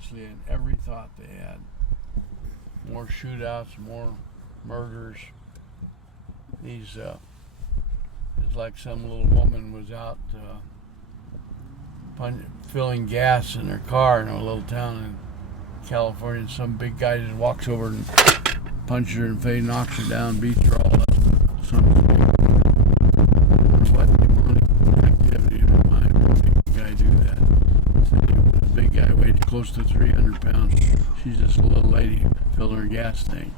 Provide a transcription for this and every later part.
seriously in every thought they had. More shootouts, more murders. It's like some little woman was out filling gas in her car in a little town in California, and some big guy just walks over and punches her in the face, knocks her down, beats her all up. What demonic activity in her mind would make a guy do that? So the big guy weighed close to 300 pounds. She's just a little lady filling her gas tank.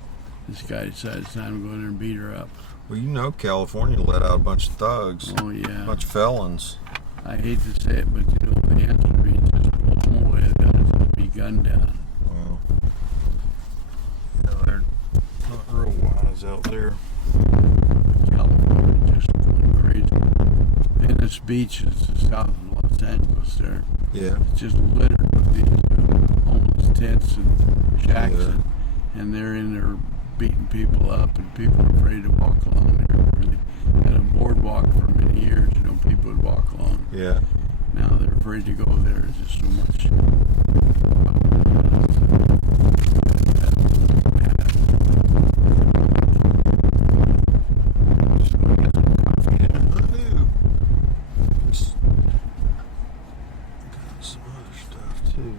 This guy decided it's time to go in there and beat her up. Well, you know California let out a bunch of thugs. Oh, yeah. A bunch of felons. I hate to say it, but you know, the answer would be just pull them away. They've got to be gunned down. Well, yeah, they're not real wise out there. California just going crazy. Venice Beach is the south of Los Angeles there. Yeah. It's just littered with these homeless tents and shacks, Yeah. and they're in there beating people up, and people are afraid to walk along there. They had a boardwalk for many years, you know, people would walk along. Yeah. Now they're afraid to go there. There's just so much. Some other stuff too.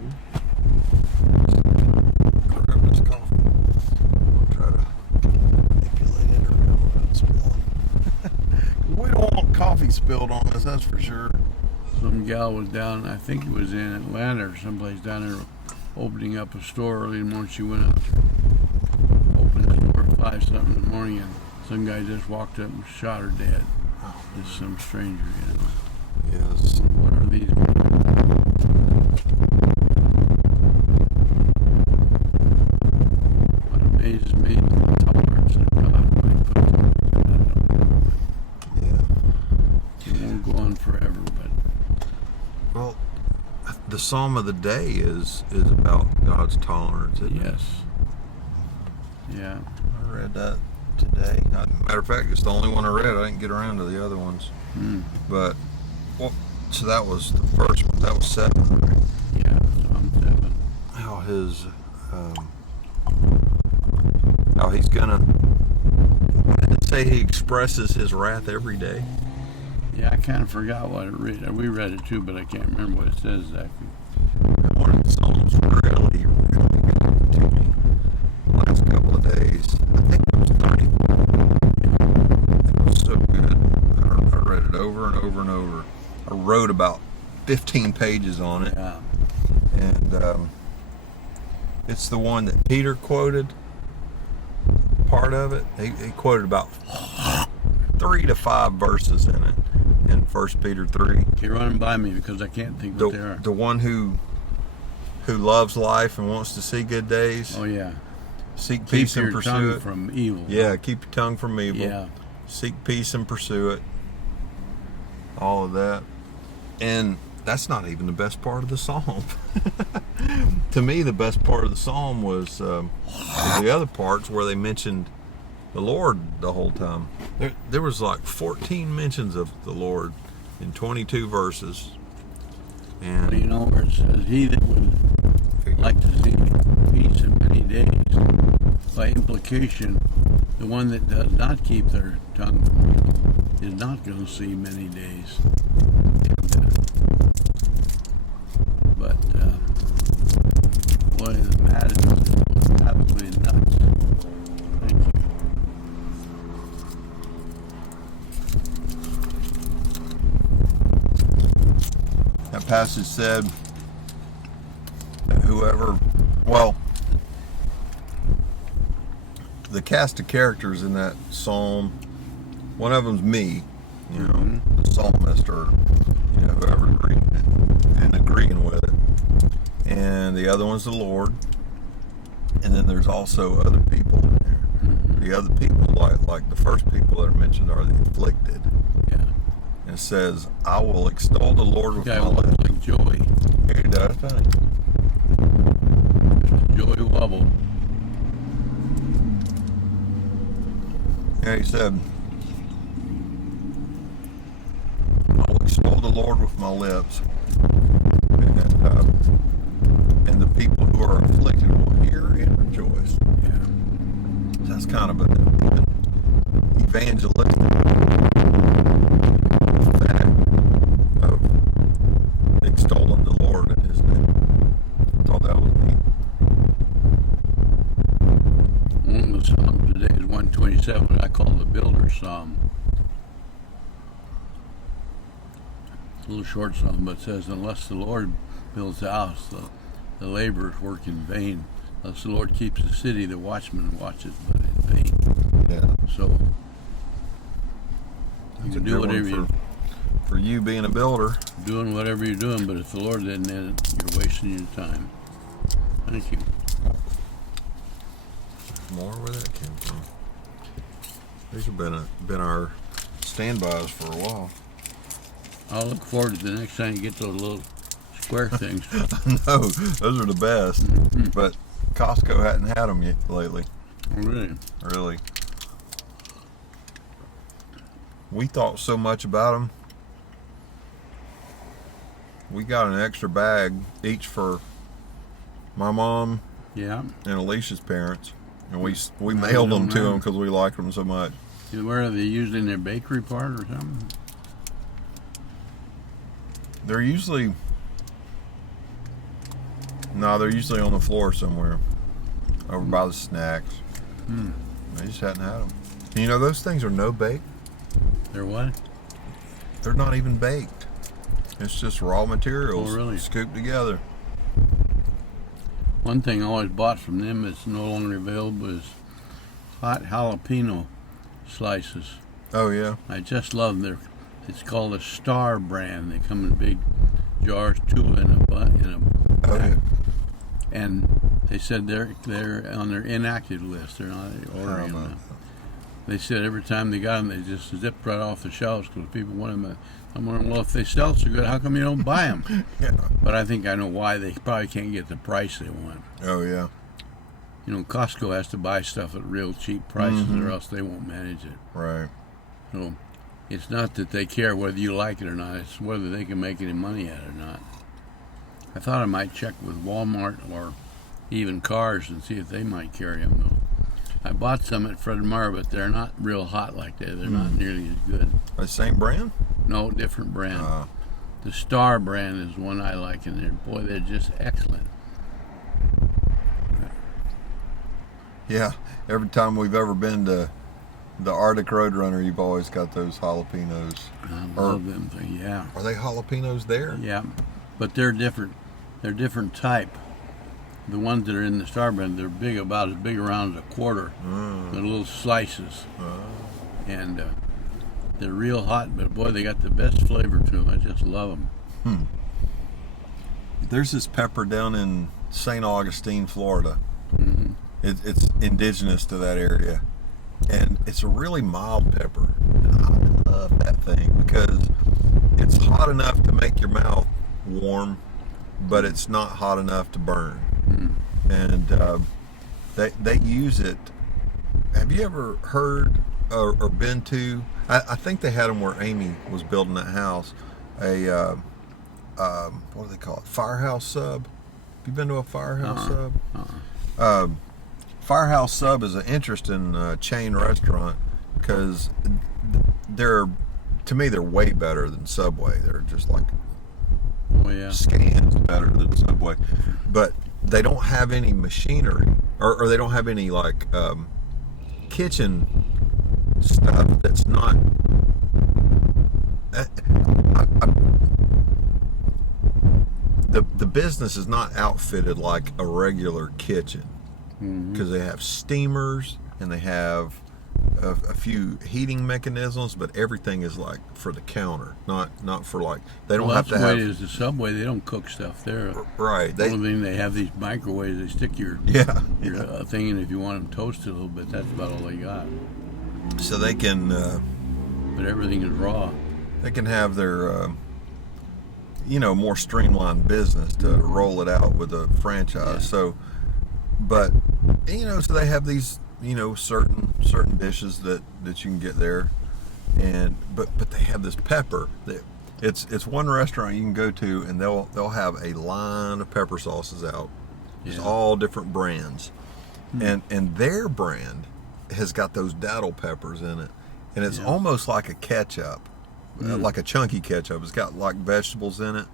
Grab this coffee. I'll try to manipulate it around without spilling. We don't want coffee spilled on us, that's for sure. Some gal was down, I think it was in Atlanta or someplace down there, opening up a store early in the morning. She went out there, opened the store at 5 something in the morning, and some guy just walked up and shot her dead. Oh, Just some stranger, you know. yes. What are these? What amazes me is the tolerance that God might put in. Yeah. It won't go on forever, but Well, the Psalm of the day is about God's tolerance, isn't it? yes. Yeah. I read that today. Matter of fact, it's the only one I read. I didn't get around to the other ones. But, well, so that was the first one. That was 7, right? Yeah, Psalm 7. How he's gonna, did it say he expresses his wrath every day? Yeah, I kind of forgot what it read. We read it too, but I can't remember what it says exactly. One of the Psalms really got to me the last couple of days. I think it was 30. It was so good. I read it over and over and over. I wrote about 15 pages on it. Yeah. And it's the one that Peter quoted, part of it. He quoted about 3 to 5 verses in it, in 1 Peter 3. Okay, run them by me because I can't think what they are. The one who loves life and wants to see good days. Oh, yeah. Seek peace and Keep your pursue tongue it. from evil. Yeah, keep your tongue from evil. Yeah. Seek peace and pursue it. All of that. And that's not even the best part of the psalm. To me, the best part of the psalm was the other parts where they mentioned the Lord the whole time. There was like 14 mentions of the Lord in 22 verses. And Well, you know where it says, he that would like to see peace in many days, by implication, the one that does not keep their tongue from evil is not going to see many days. But boy, the madness is absolutely nuts. Thank you. that passage said that whoever, well, the cast of characters in that psalm, one of them's me, you know, the psalmist, or you know, whoever's reading it and agreeing with it, and the other one's the Lord, and then there's also other people in there. The other people, like the first people that are mentioned, are the afflicted. Yeah. And it says, "I will extol the Lord with Guy my looks lips." like Joey. He does, doesn't he? Joey Wubble. Yeah, he said, "I will extol the Lord with my lips," and the people are afflicted will hear and rejoice. Yeah. So that's kind of an evangelistic fact of extolling the Lord and His name. I thought that was neat. One of the Psalms today is 127, what I call the Builder's Psalm. It's a little short psalm, but it says, unless the Lord builds the house, the laborers work in vain. Unless the Lord keeps the city, the watchman watches but in vain. Yeah. So you That's can a do good whatever one you're for you being a builder. doing, whatever you're doing, but if the Lord isn't in it, you're wasting your time. Thank you. More where that came from. These have been our standbys for a while. I'll look forward to the next time you get those little square things. No, those are the best. But Costco hadn't had them yet lately. Oh, really? Really. We thought so much about them. We got an extra bag each for my mom Yeah. and Alicia's parents, and we mailed them to them because we liked them so much. Where are they usually in their bakery part or something? They're usually they're usually on the floor somewhere, over by the snacks. They just hadn't had them. And you know, those things are no bake. They're what? They're not even baked. It's just raw materials Oh, really? scooped together. One thing I always bought from them that's no longer available is hot jalapeno slices. Oh yeah. I just love their. It's called a Star brand. They come in big jars, 2 in a Oh pack. yeah. And they said they're on their inactive list. They're not ordering them now. They said every time they got them, they just zipped right off the shelves because people want them. I'm wondering, well, if they sell so good, how come you don't buy them? Yeah. But I think I know why. They probably can't get the price they want. Oh yeah. You know, Costco has to buy stuff at real cheap prices, or else they won't manage it. Right. So it's not that they care whether you like it or not. It's whether they can make any money at it or not. I thought I might check with Walmart or even Cars and see if they might carry them, though. I bought some at Fred Meyer, but they're not real hot like that. They're not nearly as good. The same brand? No, different brand. The Star brand is one I like, and they're just excellent. Yeah. Every time we've ever been to the Arctic Roadrunner, you've always got those jalapenos. I love them things. Yeah. Are they jalapenos there? Yeah, but they're different. They're different type. The ones that are in the Star brand, they're big, about as big around as a quarter. They're little slices, and they're real hot. But boy, they got the best flavor to them. I just love them. There's this pepper down in St. Augustine, Florida. It's indigenous to that area, and it's a really mild pepper. And I love that thing because it's hot enough to make your mouth warm, but it's not hot enough to burn. And they use it. Have you ever heard or been to? I think they had them where Amy was building that house. What do they call it? Firehouse Sub. Have you been to a Firehouse Sub? Firehouse Sub is an interesting chain restaurant because to me they're way better than Subway. They're just like scans better than Subway, but they don't have any machinery or they don't have any like kitchen stuff that's not the business is not outfitted like a regular kitchen because they have steamers and they have a few heating mechanisms, but everything is like for the counter, not for like they don't have to have. Is the Subway. They don't cook stuff there. Right. The only thing they have these microwaves. They stick your thing in if you want them toasted a little bit. That's about all they got. So they can. But everything is raw. They can have their, more streamlined business to roll it out with a franchise. Yeah. So, but so they have these. Certain dishes that you can get there, and but they have this pepper that it's one restaurant you can go to and they'll have a line of pepper sauces out, Just Yeah. all different brands. And their brand has got those daddle peppers in it. And it's Yeah. almost like a ketchup, like a chunky ketchup. It's got like vegetables in it,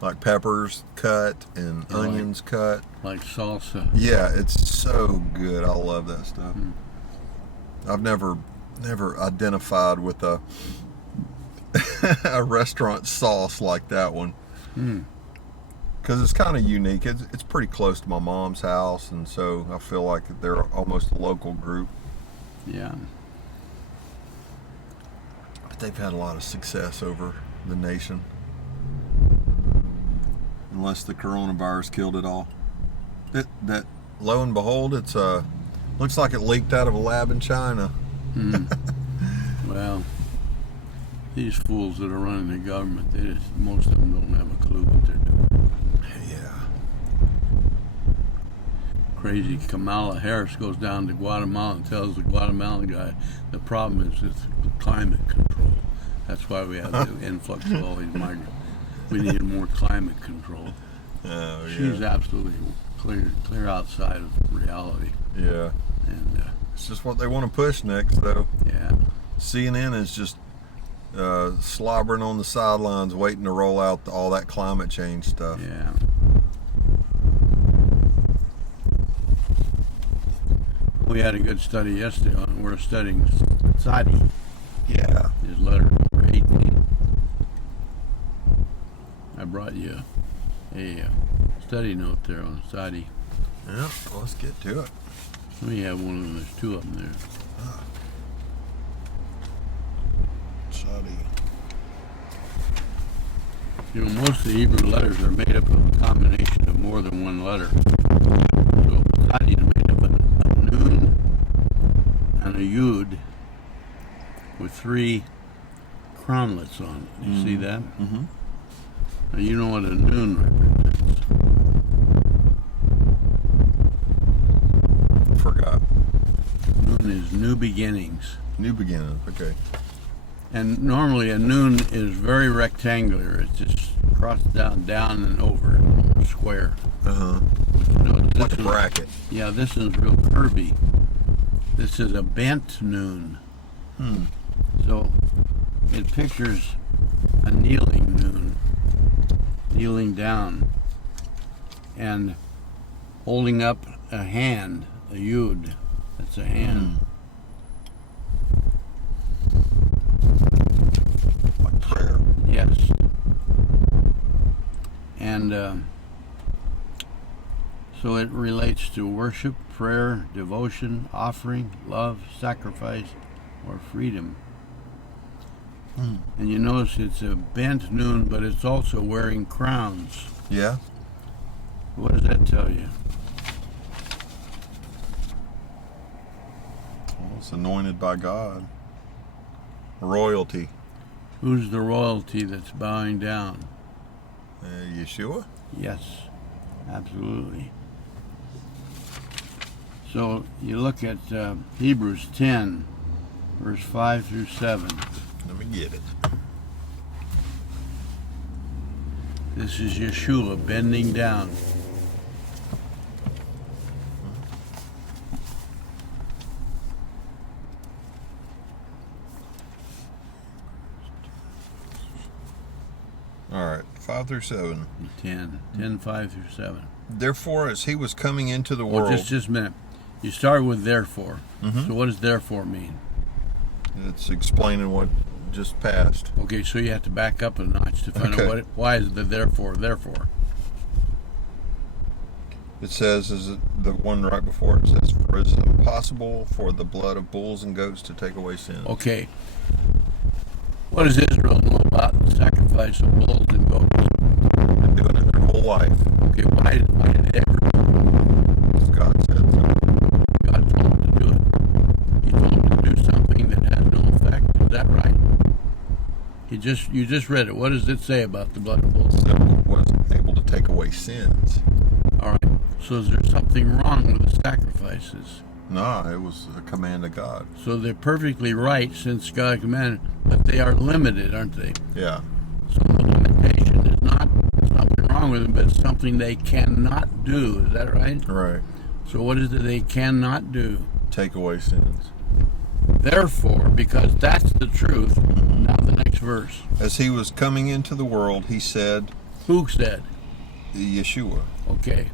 like peppers cut and Yeah, onions cut. Like salsa. Yeah, it's so good. I love that stuff. I've never identified with a a restaurant sauce like that one. Because it's kind of unique. It's pretty close to my mom's house, and so I feel like they're almost a local group. Yeah. But they've had a lot of success over the nation. Unless the coronavirus killed it all. That lo and behold, it's looks like it leaked out of a lab in China. Well, these fools that are running the government, most of them don't have a clue what they're doing. Yeah. Crazy Kamala Harris goes down to Guatemala and tells the Guatemalan guy the problem is with climate control. That's why we have the influx of all these migrants. We need more climate control. Oh, yeah. She's absolutely clear outside of reality. Yeah. And It's just what they want to push next, though. yeah, CNN is just slobbering on the sidelines, waiting to roll out all that climate change stuff. yeah. We had a good study yesterday. We're studying Tsadde, Yeah. his letter number 18. I brought you a study note there on Tsadde. Yeah. Let's get to it. We have one of them. There's two of them there. Tsadde. You know, most of the Hebrew letters are made up of a combination of more than one letter. So Tsadde is made up of a nun and a yud with three crownlets on it. You see that? Mm-hmm. Now you know what a nun represents. Forgot. Nun is new beginnings. New beginning. Okay. And normally a nun is very rectangular. It's just crossed down and over, square. Uh-huh. Notice Like a this bracket. Yeah, this is real curvy. This is a bent nun. So it pictures a kneeling nun, kneeling down, and holding up a hand, a yud. That's a hand. Like prayer. Yes. And so it relates to worship, prayer, devotion, offering, love, sacrifice, or freedom. And you notice it's a bent nun, but it's also wearing crowns. Yeah. What does that tell you? Well, it's anointed by God. Royalty. Who's the royalty that's bowing down? Yeshua? Yes, absolutely. So you look at Hebrews 10, verse 5 through 7. Let me get it. This is Yeshua bending down. All right. 5 through 7. 10, 5 through 7. Therefore, as he was coming into the Well, world. just a minute. You start with therefore. So what does therefore mean? It's explaining what just passed. Okay, so you have to back up a notch to find Okay. out why is the therefore. It says, is it the one right before it says, for it is impossible for the blood of bulls and goats to take away sin. Okay. What does Israel know about the sacrifice of bulls and goats? Been doing it their whole life. Okay, why did they ever do it? Because God said so. God told them to do it. He told them to do something that has no effect. Is that right? You just read it. What does it say about the blood of bulls? So it wasn't able to take away sins. All right. So is there something wrong with the sacrifices? No, it was a command of God. So they're perfectly right since God commanded, but they are limited, aren't they? Yeah. So the limitation is not, there's nothing wrong wrong with them, but it's something they cannot do. Is that right? Right. So what is it they cannot do? Take away sins. Therefore, because that's the truth, now the next verse. As he was coming into the world, he said, Who said? Yeshua. Okay,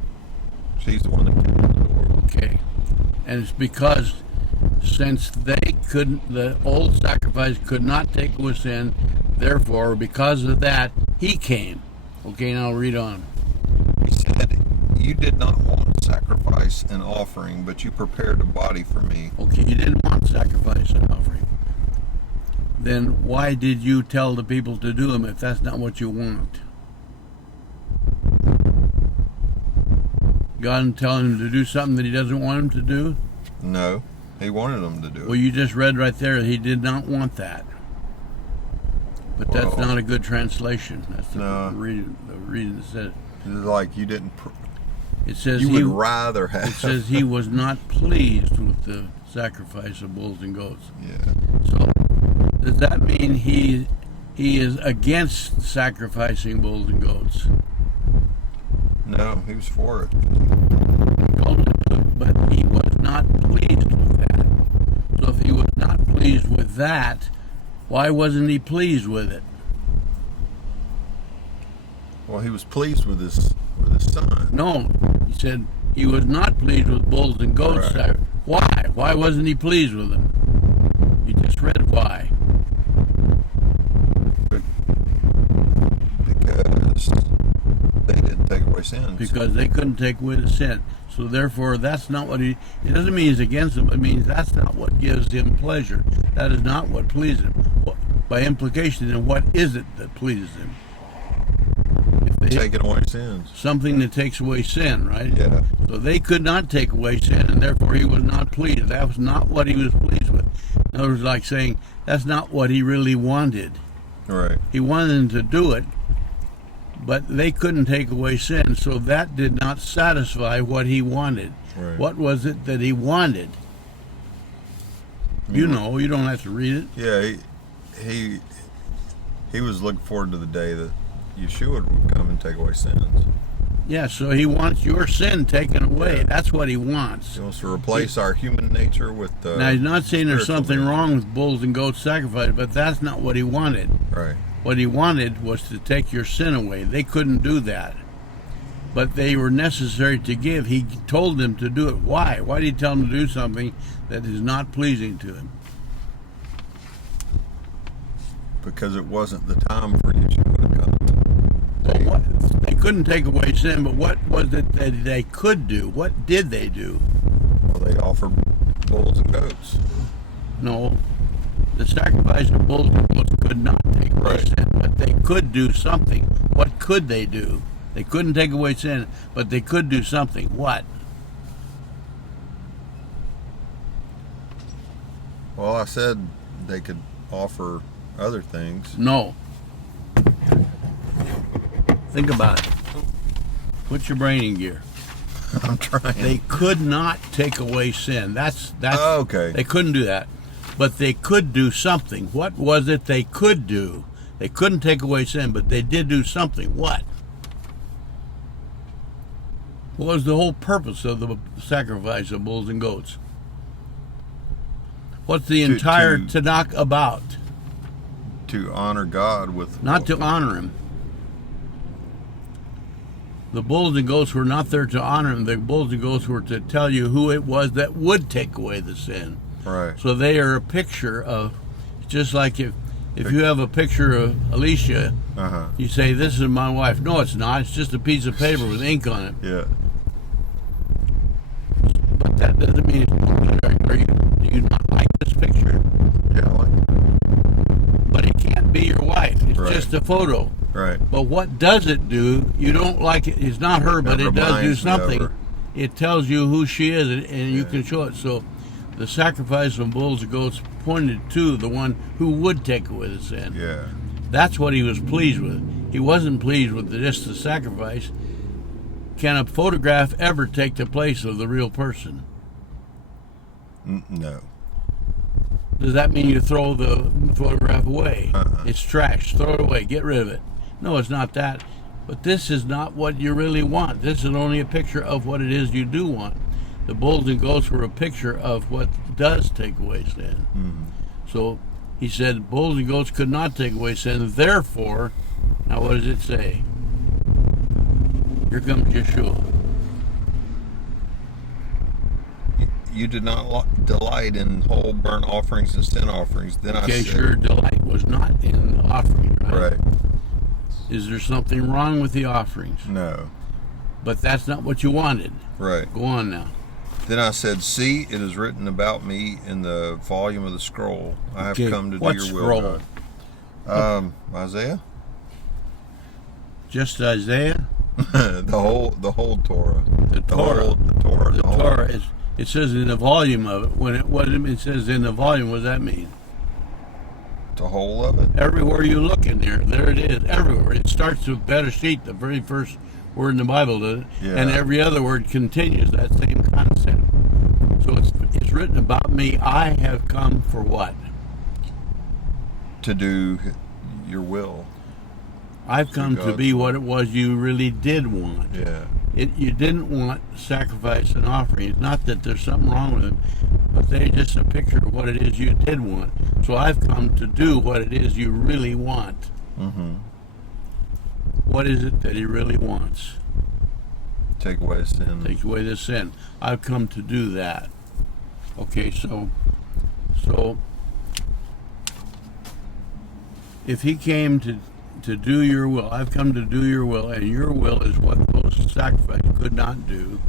She's the one that came into the world. okay. And it's because since they couldn't, the old sacrifice could not take away sin, therefore, because of that, he came. Okay, now read on. He said, You did not want sacrifice and offering, but you prepared a body for me. Okay, you didn't want sacrifice and offering. Then why did you tell the people to do them if that's not what you want? God telling him to do something that he doesn't want him to do? No, he wanted them to do it. Well, you just read right there he did not want that. But that's Well, not a good translation. That's the no. reason that said it. It's like you didn't. It says You he would rather have. it says he was not pleased with the sacrifice of bulls and goats. Yeah. So does that mean he is against sacrificing bulls and goats? No, he was for it. But he was not pleased with that. So if he was not pleased with that, why wasn't he pleased with it? Well, he was pleased with his son. No, he said he was not pleased with bulls and goats. Right. Why? Why wasn't he pleased with them? You just read why. Because they didn't take away sins. Because they couldn't take away the sin. So therefore, that's not what it doesn't mean he's against them. It means that's not what gives him pleasure. That is not what pleases him. By implication, then what is it that pleases him? Taking away sins. Something that takes away sin, right? Yeah. So they could not take away sin, and therefore he was not pleased. That was not what he was pleased with. In other words, like saying, that's not what he really wanted. Right. He wanted them to do it, but they couldn't take away sin, so that did not satisfy what he wanted. Right. What was it that he wanted? You know, you don't have to read it. Yeah, he was looking forward to the day that Yeshua would come and take away sins. Yeah, so he wants your sin taken away. Yeah. That's what he wants. He wants to replace our human nature with Now, he's not saying there's spiritual something nature. wrong with bulls and goats sacrifice, but that's not what he wanted. Right. What he wanted was to take your sin away. They couldn't do that. But they were necessary to give. He told them to do it. Why? Why did he tell them to do something that is not pleasing to him? Because it wasn't the time for Yeshua to come. Well, they couldn't take away sin, but what was it that they could do? What did they do? Well, they offered bulls and goats. No, the sacrifice of bulls and goats could not take away Right. sin, but they could do something. What could they do? They couldn't take away sin, but they could do something. What? Well, I said they could offer other things. No. Think about it. Put your brain in gear. I'm trying. They could not take away sin. That's Oh, okay. They couldn't do that. But they could do something. What was it they could do? They couldn't take away sin, but they did do something. What? What was the whole purpose of the sacrifice of bulls and goats? What's the entire Tanakh about? To honor God with... Not to honor him. The bulls and goats were not there to honor him. The bulls and goats were to tell you who it was that would take away the sin. Right. So they are a picture of, just like if you have a picture of Alicia, you say, this is my wife. No, it's not. It's just a piece of paper with ink on it. Yeah. But that doesn't mean do you not like this picture? Yeah, But it can't be your wife. It's Right. just a photo. right. But what does it do? You don't like it. It's not her, but It it does do reminds me of something. her. It tells you who she is, and you can show it. So the sacrifice of bulls and goats pointed to the one who would take away the sin. Yeah. That's what he was pleased with. He wasn't pleased with just the sacrifice. Can a photograph ever take the place of the real person? No. Does that mean you throw the photograph away? Uh-uh. It's trash. Throw it away. Get rid of it. No, it's not that. But this is not what you really want. This is only a picture of what it is you do want. The bulls and goats were a picture of what does take away sin. Mm-hmm. So he said bulls and goats could not take away sin. Therefore, now what does it say? Here comes Yeshua. You did not delight in whole burnt offerings and sin offerings. Then I said, your delight was not in the offering, right? right. Is there something wrong with the offerings? No. But that's not what you wanted. Right. Go on now. Then I said, see, it is written about me in the volume of the scroll. I have come to do your will, God. Isaiah? Just Isaiah? the whole Torah. The Torah. The Torah is, it says in the volume of it. What it says in the volume, what does that mean? The whole of it? Everywhere you look in there it is. Everywhere. It starts with Bereshit, the very first word in the Bible, does it? Yeah. And every other word continues that same concept. So it's written about me. I have come for what? To do your will. I've come to be what it was you really did want. Yeah. You didn't want sacrifice and offering. It's not that there's something wrong with them, but they're just a picture of what it is you did want. So I've come to do what it is you really want. Mm-hmm. What is it that he really wants? Take away sin. Take away the sin. I've come to do that. Okay, so if he came to do your will, I've come to do your will, and your will is what those sacrifices could not do,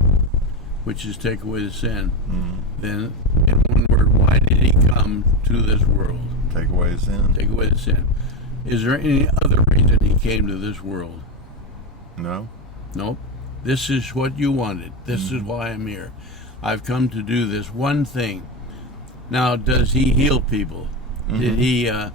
which is take away the sin. Mm-hmm. Then, in one word, why did he come to this world? Take away sin. Take away the sin. Is there any other reason he came to this world? No. Nope. This is what you wanted. This is why I'm here. I've come to do this one thing. Now, does he heal people? Mm-hmm.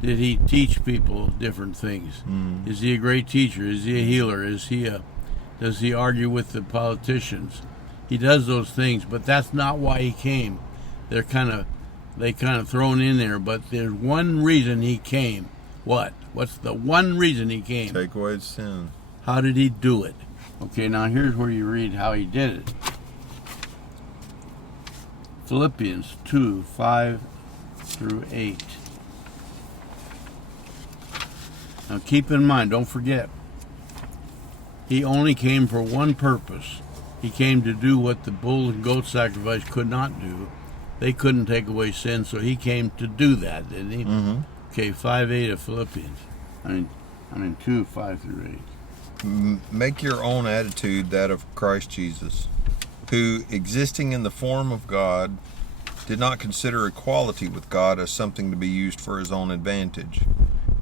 Did he teach people different things? Mm-hmm. Is he a great teacher? Is he a healer? Does he argue with the politicians? He does those things, but that's not why he came. They kind of thrown in there, but there's one reason he came. What? What's the one reason he came? Take away sin. How did he do it? Okay, now here's where you read how he did it. Philippians 2:5-8. Now keep in mind, don't forget, he only came for one purpose. He came to do what the bull and goat sacrifice could not do. They couldn't take away sin, so he came to do that, didn't he? Mm-hmm. Okay, 5:8 of Philippians. I mean 2:5-8. Make your own attitude that of Christ Jesus, who, existing in the form of God, did not consider equality with God as something to be used for his own advantage.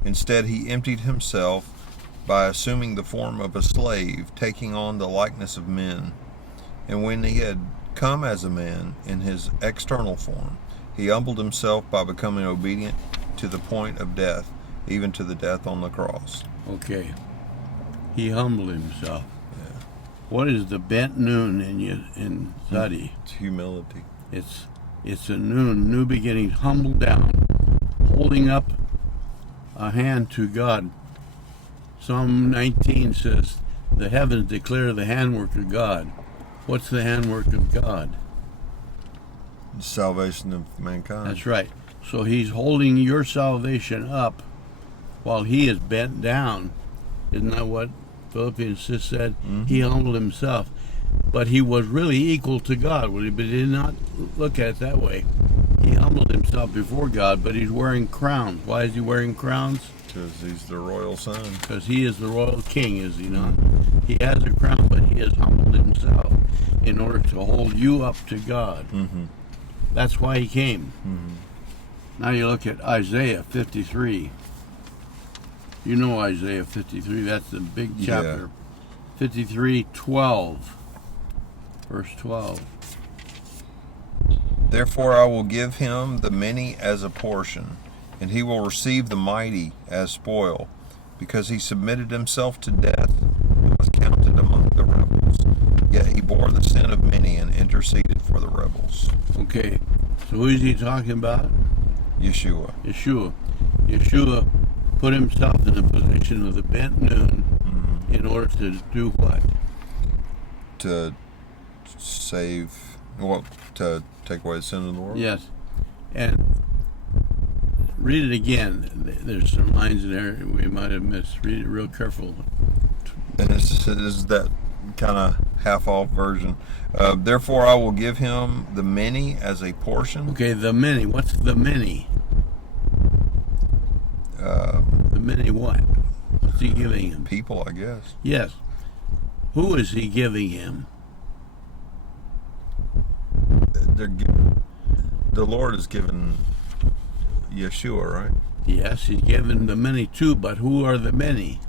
Instead, he emptied himself by assuming the form of a slave, taking on the likeness of men. And when he had come as a man in his external form, he humbled himself by becoming obedient to the point of death, even to the death on the cross. Okay. He humbled himself. Yeah. What is the bent noon in Tsadde? It's humility. It's a new beginning, humble down, holding up a hand to God. Psalm 19 says, the heavens declare the handwork of God. What's the handwork of God? The salvation of mankind. That's right. So he's holding your salvation up while he is bent down. Isn't that what Philippians just said? Mm-hmm. He humbled himself. But he was really equal to God, but he did not look at it that way. He humbled himself before God, but he's wearing crowns. Why is he wearing crowns? Because he's the royal son. Because he is the royal king, is he not? He has a crown, but he has humbled himself in order to hold you up to God. Mm-hmm. That's why he came. Mm-hmm. Now you look at Isaiah 53. You know Isaiah 53, that's the big chapter. Yeah. 53:12, verse 12. Therefore I will give him the many as a portion, and he will receive the mighty as spoil, because he submitted himself to death and was counted among the rebels. Yet he bore the sin of many and interceded for the rebels. Okay, so who is he talking about? Yeshua. Yeshua. Yeshua put himself in the position of the bent noon, in order to do what? To save, well, to take away the sin of the world. Yes. And read it again. There's some lines in there we might have missed. Read it real careful. And this is that kind of half-off version. Therefore, I will give him the many as a portion. Okay, the many. What's the many? The many what? What's he giving him? People, I guess. Yes. Who is he giving him? The Lord is given Yeshua, right? Yes, he's given the many too, but who are the many?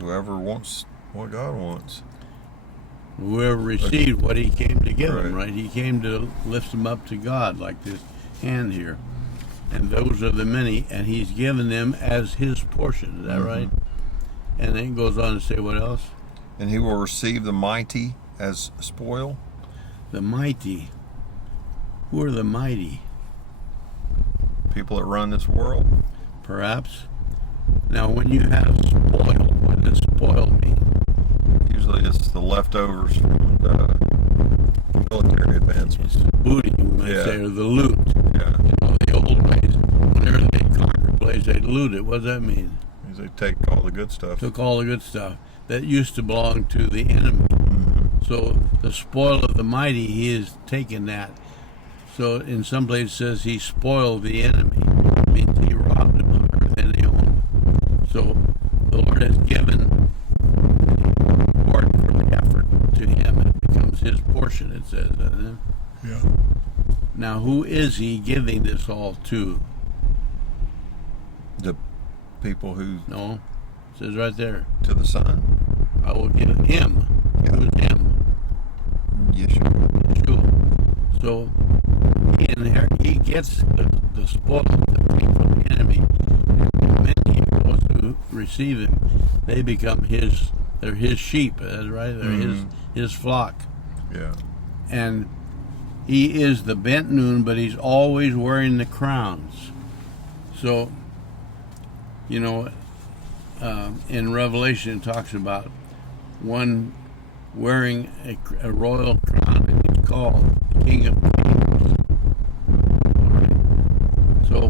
Whoever wants what God wants. Whoever received what he came to give him, Right. right? He came to lift them up to God, like this hand here. And those are the many, and he's given them as his portion. Is that right? And then it goes on to say what else? And he will receive the mighty as spoil. The mighty. Who are the mighty? People that run this world. Perhaps. Now, when you have spoil, what does spoil mean? Usually it's the leftovers from the military advancements. It's booty, we might Yeah. say, or the loot. Yeah. You know, the old ways, whenever they conquer a place, they'd loot it. What does that mean? They take all the good stuff. Took all the good stuff that used to belong to the enemy. So the spoil of the mighty, he is taking that. So in some places it says he spoiled the enemy. It means he robbed him of everything they owned. So the Lord has given the reward for the effort to him. It becomes his portion, it says. Doesn't it? Yeah. Now who is he giving this all to? The people who No, it says right there. to the Son. I will give him. Yeah. Who's him? Yeshua. Yeshua. So he gets the spoil, the thing from the enemy, and many of those who receive him, they become his. They're his sheep. That's right. They're his flock, Yeah. and he is the bent noon, but he's always wearing the crowns. So, you know, in Revelation it talks about one wearing a royal crown, and he's called the King of Kings. All right. So,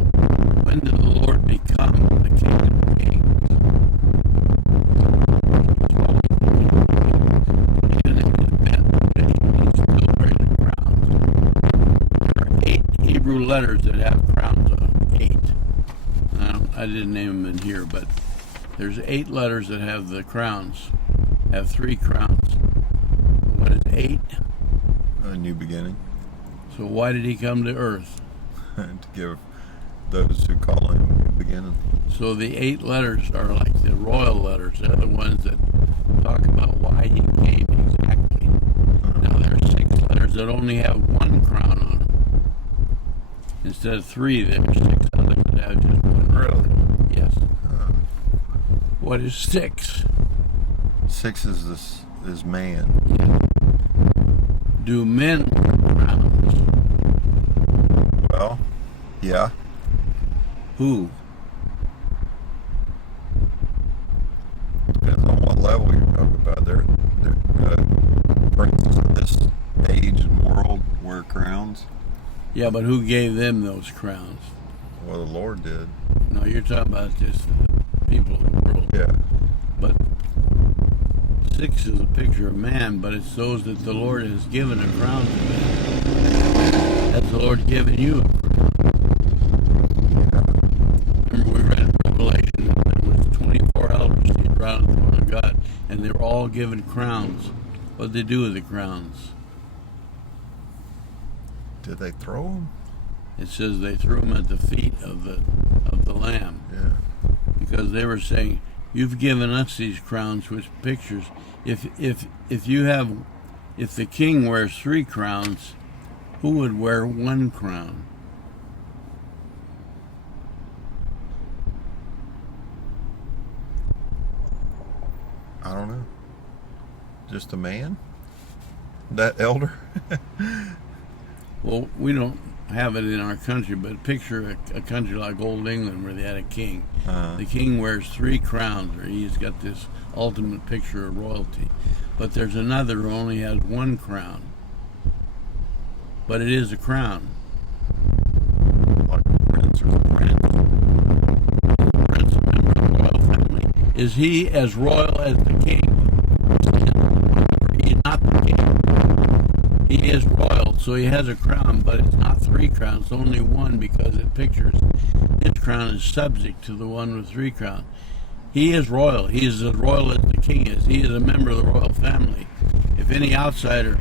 when did the Lord become the King of Kings? He's always the King of Kings. Even in his bent condition, he's still wearing the crowns. There are 8 Hebrew letters that have crowns on them. 8. I didn't name them in here, but there's 8 letters that have the crowns. Have 3 crowns. What is 8? A new beginning. So why did he come to earth? To give those who call him a new beginning. So the 8 letters are like the royal letters. They're the ones that talk about why he came exactly. Now there are 6 letters that only have 1 crown on them. Instead of 3, there are 6 others that have just 1. Really? Yes. What is 6? 6 is man. Do men wear crowns? Well, yeah. Who? Depends on what level you're talking about. They're princes of this age and world wear crowns. Yeah, but who gave them those crowns? Well, the Lord did. No, you're talking about just the people of the world. Yeah. But 6 is a picture of man, but it's those that the Lord has given a crown to them. Has the Lord given you a crown? Remember we read in Revelation that there was 24 elders seated around the throne of God, and they were all given crowns. What did they do with the crowns? Did they throw them? It says they threw them at the feet of the Lamb, Yeah. because they were saying, "You've given us these crowns," which pictures. If the king wears 3 crowns, who would wear 1 crown? I don't know. Just a man? That elder? Well, we don't have it in our country, but picture a country like Old England where they had a king. Uh-huh. The king wears 3 crowns, or he's got this ultimate picture of royalty. But there's another who only has 1 crown. But it is a crown. Like a prince or something. Prince, a member of the royal family. Is he as royal as the king? He's not the king. He is royal, so he has a crown, but it's not 3 crowns, it's only 1, because it pictures his crown is subject to the one with 3 crowns. He is royal. He is as royal as the king is. He is a member of the royal family. If any outsider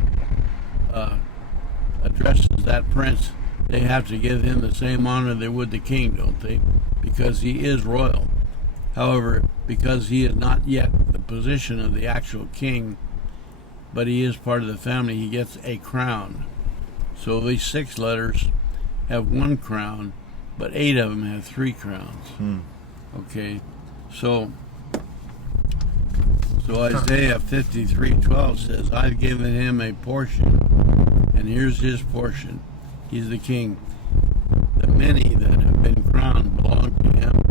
addresses that prince, they have to give him the same honor they would the king, don't they? Because he is royal. However, because he is not yet the position of the actual king, but he is part of the family, he gets a crown. So these 6 letters have 1 crown, but 8 of them have 3 crowns. Okay, so Isaiah 53:12 says, I've given him a portion, and here's his portion. He's the king. The many that have been crowned belong to him,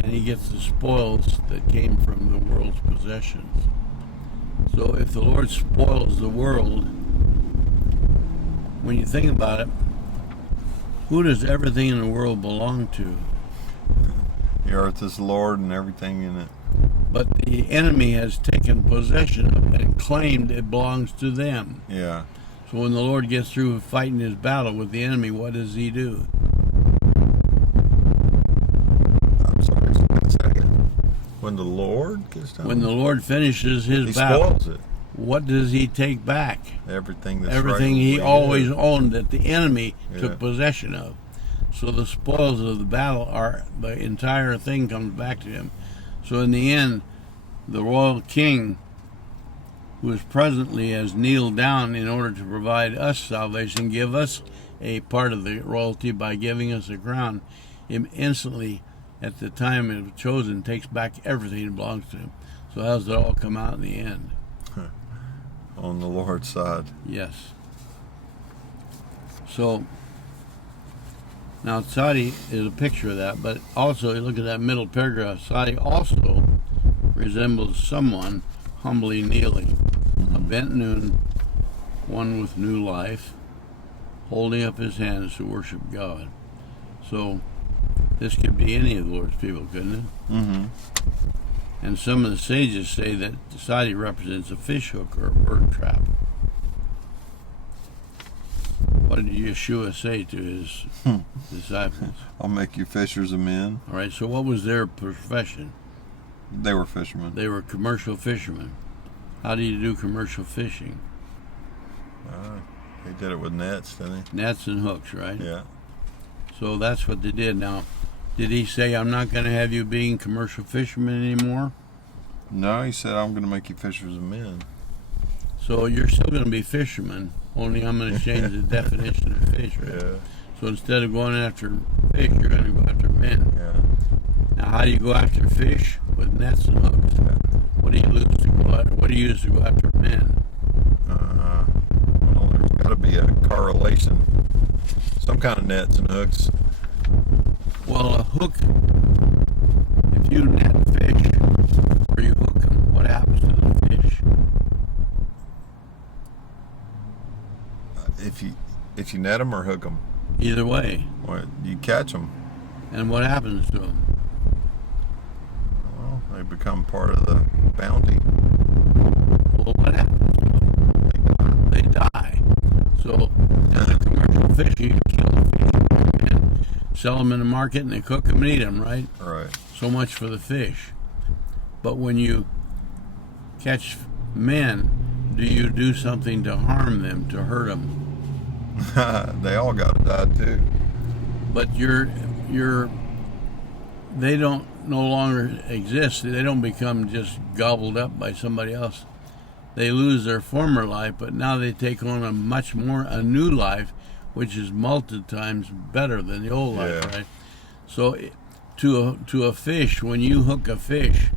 and he gets the spoils that came from the world's possessions. So if the Lord spoils the world, when you think about it, who does everything in the world belong to? The earth is the Lord and everything in it. But the enemy has taken possession of it and claimed it belongs to them. Yeah. So when the Lord gets through fighting his battle with the enemy, what does he do? I'm sorry, say that again. When the Lord gets done? When the Lord finishes his he battle, spoils it. what does he take back? Everything that's Everything he rightfully always his. owned that the enemy Yeah. took possession of. So the spoils of the battle are, the entire thing comes back to him. So in the end, the royal king, who is presently has kneeled down in order to provide us salvation, give us a part of the royalty by giving us a crown, him instantly, at the time it was chosen, takes back everything that belongs to him. So how does it all come out in the end? On the Lord's side. Yes. So now Tsadde is a picture of that, but also you look at that middle paragraph. Tsadde also resembles someone humbly kneeling, a bent noon, one with new life, holding up his hands to worship God. So this could be any of the Lord's people, couldn't it? Mm-hmm. And some of the sages say that Tsadde represents a fish hook or a bird trap. What did Yeshua say to his disciples? I'll make you fishers of men. All right, so what was their profession? They were fishermen. They were commercial fishermen. How do you do commercial fishing? They did it with nets, didn't Nets and hooks, right? they? Yeah. So that's what they did. Now, did he say, I'm not going to have you being commercial fishermen anymore? No, he said, I'm going to make you fishers of men. So you're still going to be fishermen, only I'm going to change the definition of fish, right? Yeah. So instead of going after fish, you're going to go after men. Yeah. Now, how do you go after fish? With nets and hooks. What do you use to go after? What do you use to go after men? Well, there's got to be a correlation. Some kind of nets and hooks. Well, a hook. If you net fish or you hook them, what happens to the fish? If you net them or hook them, Either way. well, you catch them. And what happens to them? Well, they become part of the bounty. Well, what happens to them? They die. So, as a commercial fish, you kill the fish and sell them in the market, and they cook them and eat them, right? Right. So much for the fish. But when you catch men, do you do something to harm them, to hurt them? They all got to die too. But they don't no longer exist. They don't become just gobbled up by somebody else. They lose their former life, but now they take on a new life, which is multi times better than the old life, Yeah. right? So to a fish, when you hook a fish,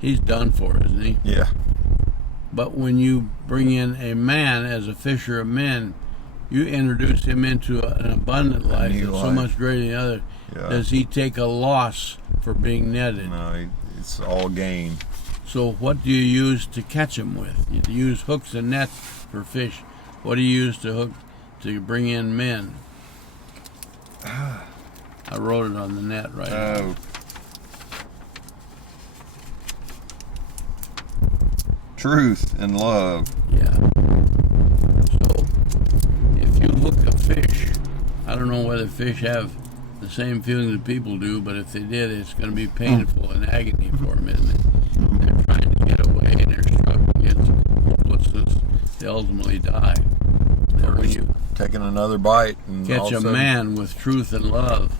he's done for, isn't he? Yeah. But when you bring in a man as a fisher of men, you introduce him into an abundant life that's so much greater than the other. Yeah. Does he take a loss for being netted? No, it's all gain. So what do you use to catch them with? You use hooks and nets for fish. What do you use to bring in men? I wrote it on the net right now. Truth and love. Yeah. So if you hook a fish, I don't know whether fish have the same feelings that people do, but if they did, it's going to be painful and agony for them, isn't it? They're trying to get away and they're struggling against hopelessness. They ultimately die. And when you taking another bite and catch a man with truth and love,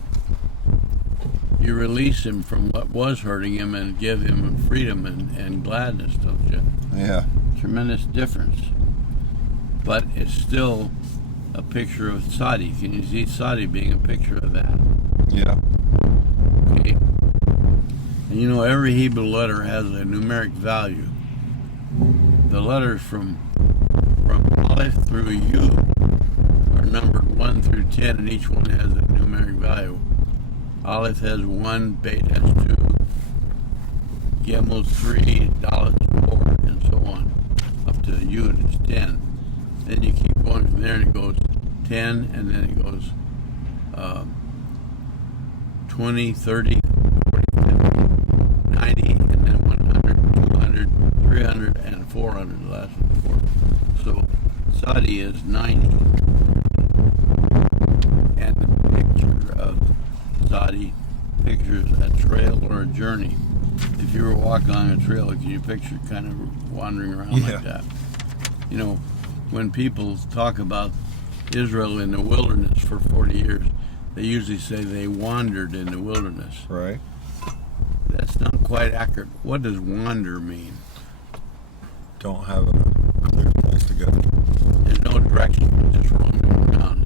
you release him from what was hurting him and give him freedom and gladness, don't you? Yeah. Tremendous difference. But it's still a picture of Tsadde. Can you see Tsadde being a picture of that? Yeah. Okay. And you know, every Hebrew letter has a numeric value. The letters from Aleph through Yud are numbered 1 through 10, and each one has a numeric value. Aleph has 1, Beit has 2, Gimel 3, Dalet 4, and so on. Up to Yud is 10. Then you keep going from there and it goes 10, and then it goes 20, 30, 40, 50, 90, and then 100, 200, 300, and 400, the last one, 4. So Tsadde is 90. And the picture of Tsadde pictures a trail or a journey. If you were walking on a trail, can you picture kind of wandering around like that? You know, when people talk about Israel in the wilderness for 40 years, they usually say they wandered in the wilderness. Right. That's not quite accurate. What does wander mean? Don't have a clear place to go. There's no direction, just roaming around.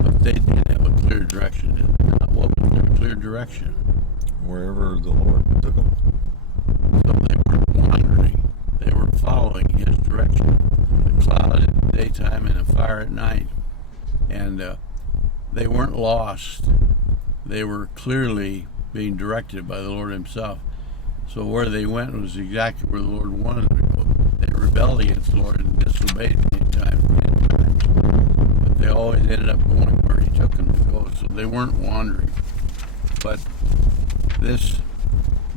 But they did have a clear direction. What was their clear direction? Wherever the Lord took them. So they weren't wandering. They were following his direction. The cloud in the daytime and the fire at night. And they weren't lost. They were clearly being directed by the Lord himself. So where they went was exactly where the Lord wanted them to go. They rebelled against the Lord and disobeyed many times. But they always ended up going where he took them to go. So they weren't wandering.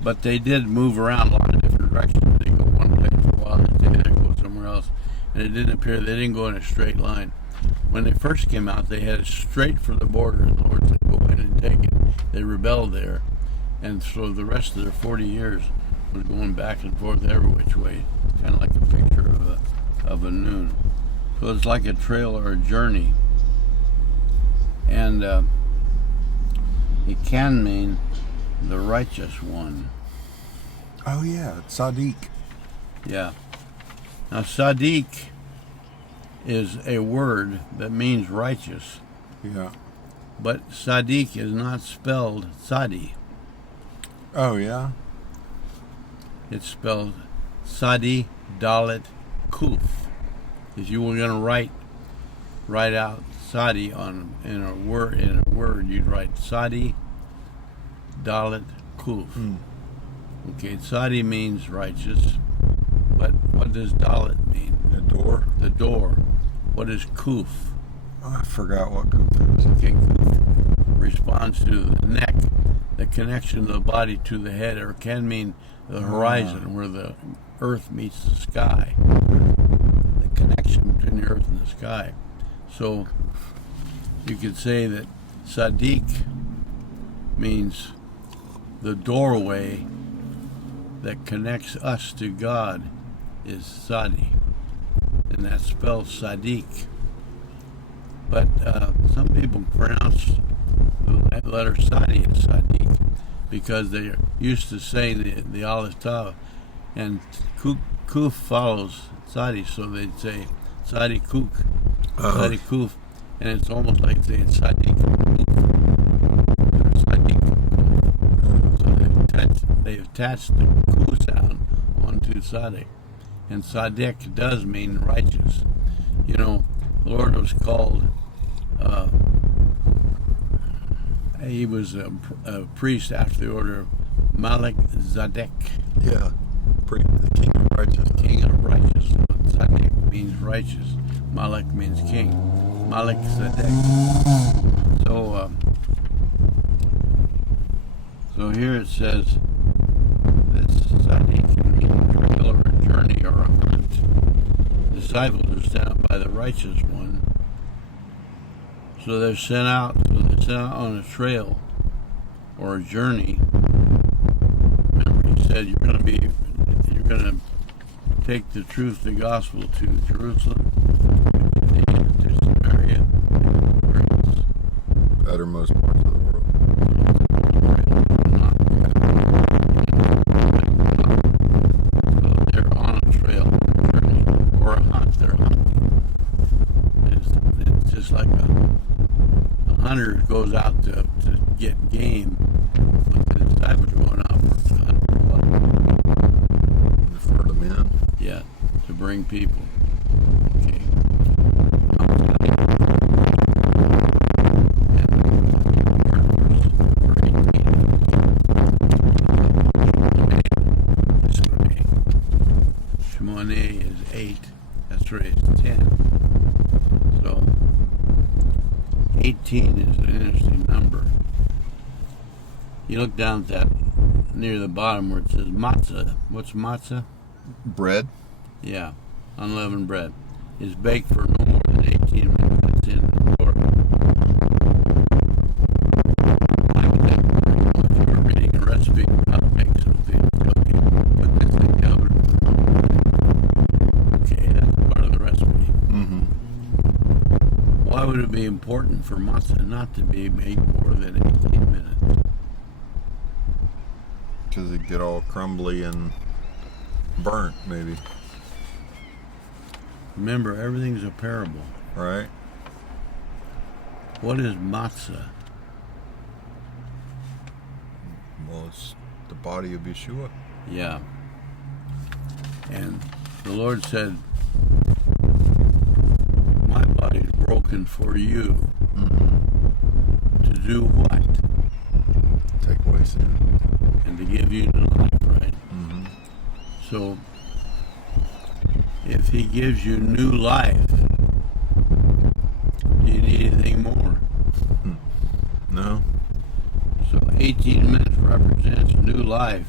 But they did move around a lot of different directions. They go one place for a while, and they go somewhere else. And it didn't appear they didn't go in a straight line. When they first came out, they headed straight for the border, and the Lord said, go in and take it. They rebelled there. And so the rest of their 40 years was going back and forth every which way, kind of like a picture of a noon. So it's like a trail or a journey. And it can mean the righteous one. Oh yeah, Tzaddik. Yeah. Now Tzaddik is a word that means righteous. Yeah. But Tzaddik is not spelled Tsadde. Oh yeah. It's spelled Tsadde Dalet Kuf. If you were going to write out Tsadde in a word, you'd write Tsadde Dalet Kuf. Okay, Tsadde means righteous, but what does Dalet mean? The door. The door. What is Kuf? Oh, I forgot what Kuf is. Okay, Kuf responds to the neck, the connection of the body to the head, or can mean the horizon, where the earth meets the sky. The connection between the earth and the sky. So you could say that Tzaddik means the doorway that connects us to God is Tsadde, and that's spelled Tzaddik. But some people pronounce the letter Tsadde as Tzaddik because they're used to saying the Aleph Tav, and Kuf follows Tsadde, so they'd say Tzadde Kuk, Tzadde Kuf, and it's almost like saying Tzaddik Kuf, or Tzaddik. So they've attached the Ku sound onto Tzaddik, and Tzaddik does mean righteous. You know, The Lord was called. He was a priest after the order of Tsadde. Yeah. The king of righteousness. King of righteousness. Tsadde means righteous. Malek means king. Malek Tsadde. So here it says that Tsadde can mean a trail or a journey or a hunt. Disciples are sent out by the righteous one. So they're sent out. On a trail or a journey. Remember, he said you're going to take the truth, the gospel, to Jerusalem, to Samaria, uttermost parts of the world. So they're on a trail, or a journey, or a hunt. They're hunting. It's just like a hunter goes out to get game, but the disciples are going out to hunt for what? For the men. Yeah, to bring people. Okay. Shmoneh is 8. That's right, it's 10. So 18 is an interesting number. You look down at that near the bottom where it says matzah. What's matzah? Bread. Yeah, unleavened bread. Is baked for no more than 18 minutes. That's in the Lord. Why would that matter? If you were reading a recipe how to make something, okay, put this in the oven. Okay, that's part of the recipe. Mm-hmm. Why would it be important for matzah not to be made more than 18 minutes? Because it get all crumbly and burnt, maybe. Remember, everything's a parable. Right? What is matzah? Well, it's the body of Yeshua. Yeah. And the Lord said, my body is broken for you. Mm-hmm. To do what? Take away sin. And to give you new life, right? Mm-hmm. So, if he gives you new life, do you need anything more? No. So 18 minutes represents new life.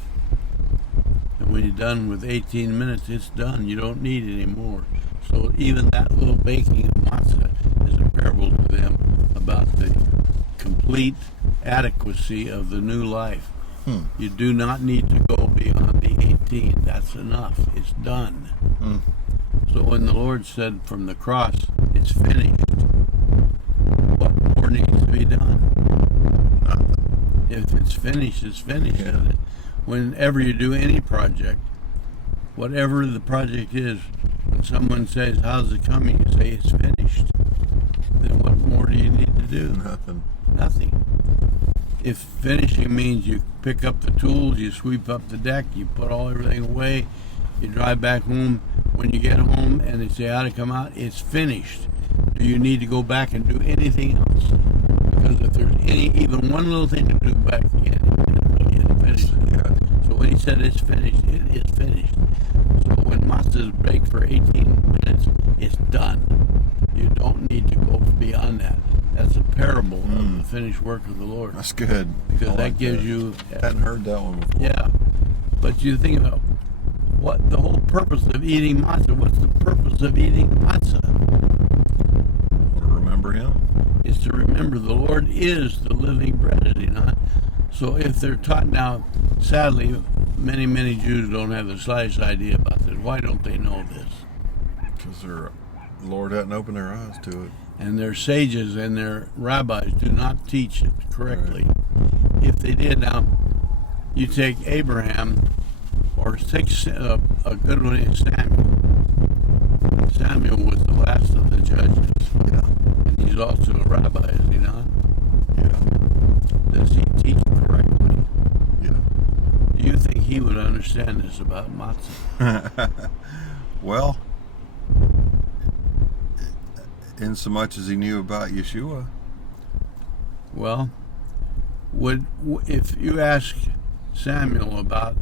And when you're done with 18 minutes, it's done. You don't need any more. So even that little baking of matzah is a parable to them about the complete adequacy of the new life. You do not need to go beyond the 18. That's enough. It's done. So when the Lord said from the cross, it's finished, what more needs to be done? If it's finished, it's finished. Yeah. Whenever you do any project, whatever the project is, when someone says, how's it coming? You say, it's finished. Then what more do you need to do? Nothing. If finishing means you pick up the tools, you sweep up the deck, you put everything away, you drive back home, when you get home and they say how to come out, it's finished. Do you need to go back and do anything else? Because if there's even one little thing to do back again, it really isn't finished. Yeah. So when he said it's finished, it is finished. So when matzah is baked for 18 minutes, it's done. You don't need to go beyond that. That's a parable of the finished work of the Lord. That's good. Because I that like gives that. you... Hadn't heard that one before. Yeah. But you think about what the whole purpose of eating matzah. What's the purpose of eating matzah? To remember him? Is to remember the Lord is the living bread, is he not? So if they're taught now, sadly, many Jews don't have the slightest idea about this. Why don't they know this? Because the Lord hadn't opened their eyes to it. And their sages and their rabbis do not teach it correctly. Right. If they did, now, you take Abraham, or a good one is Samuel. Samuel was the last of the judges. Yeah. And he's also a rabbi, is he not? Yeah. Does he teach correctly? Yeah. Do you think he would understand this about matzah? Well, insomuch as he knew about Yeshua. Well, if you ask Samuel about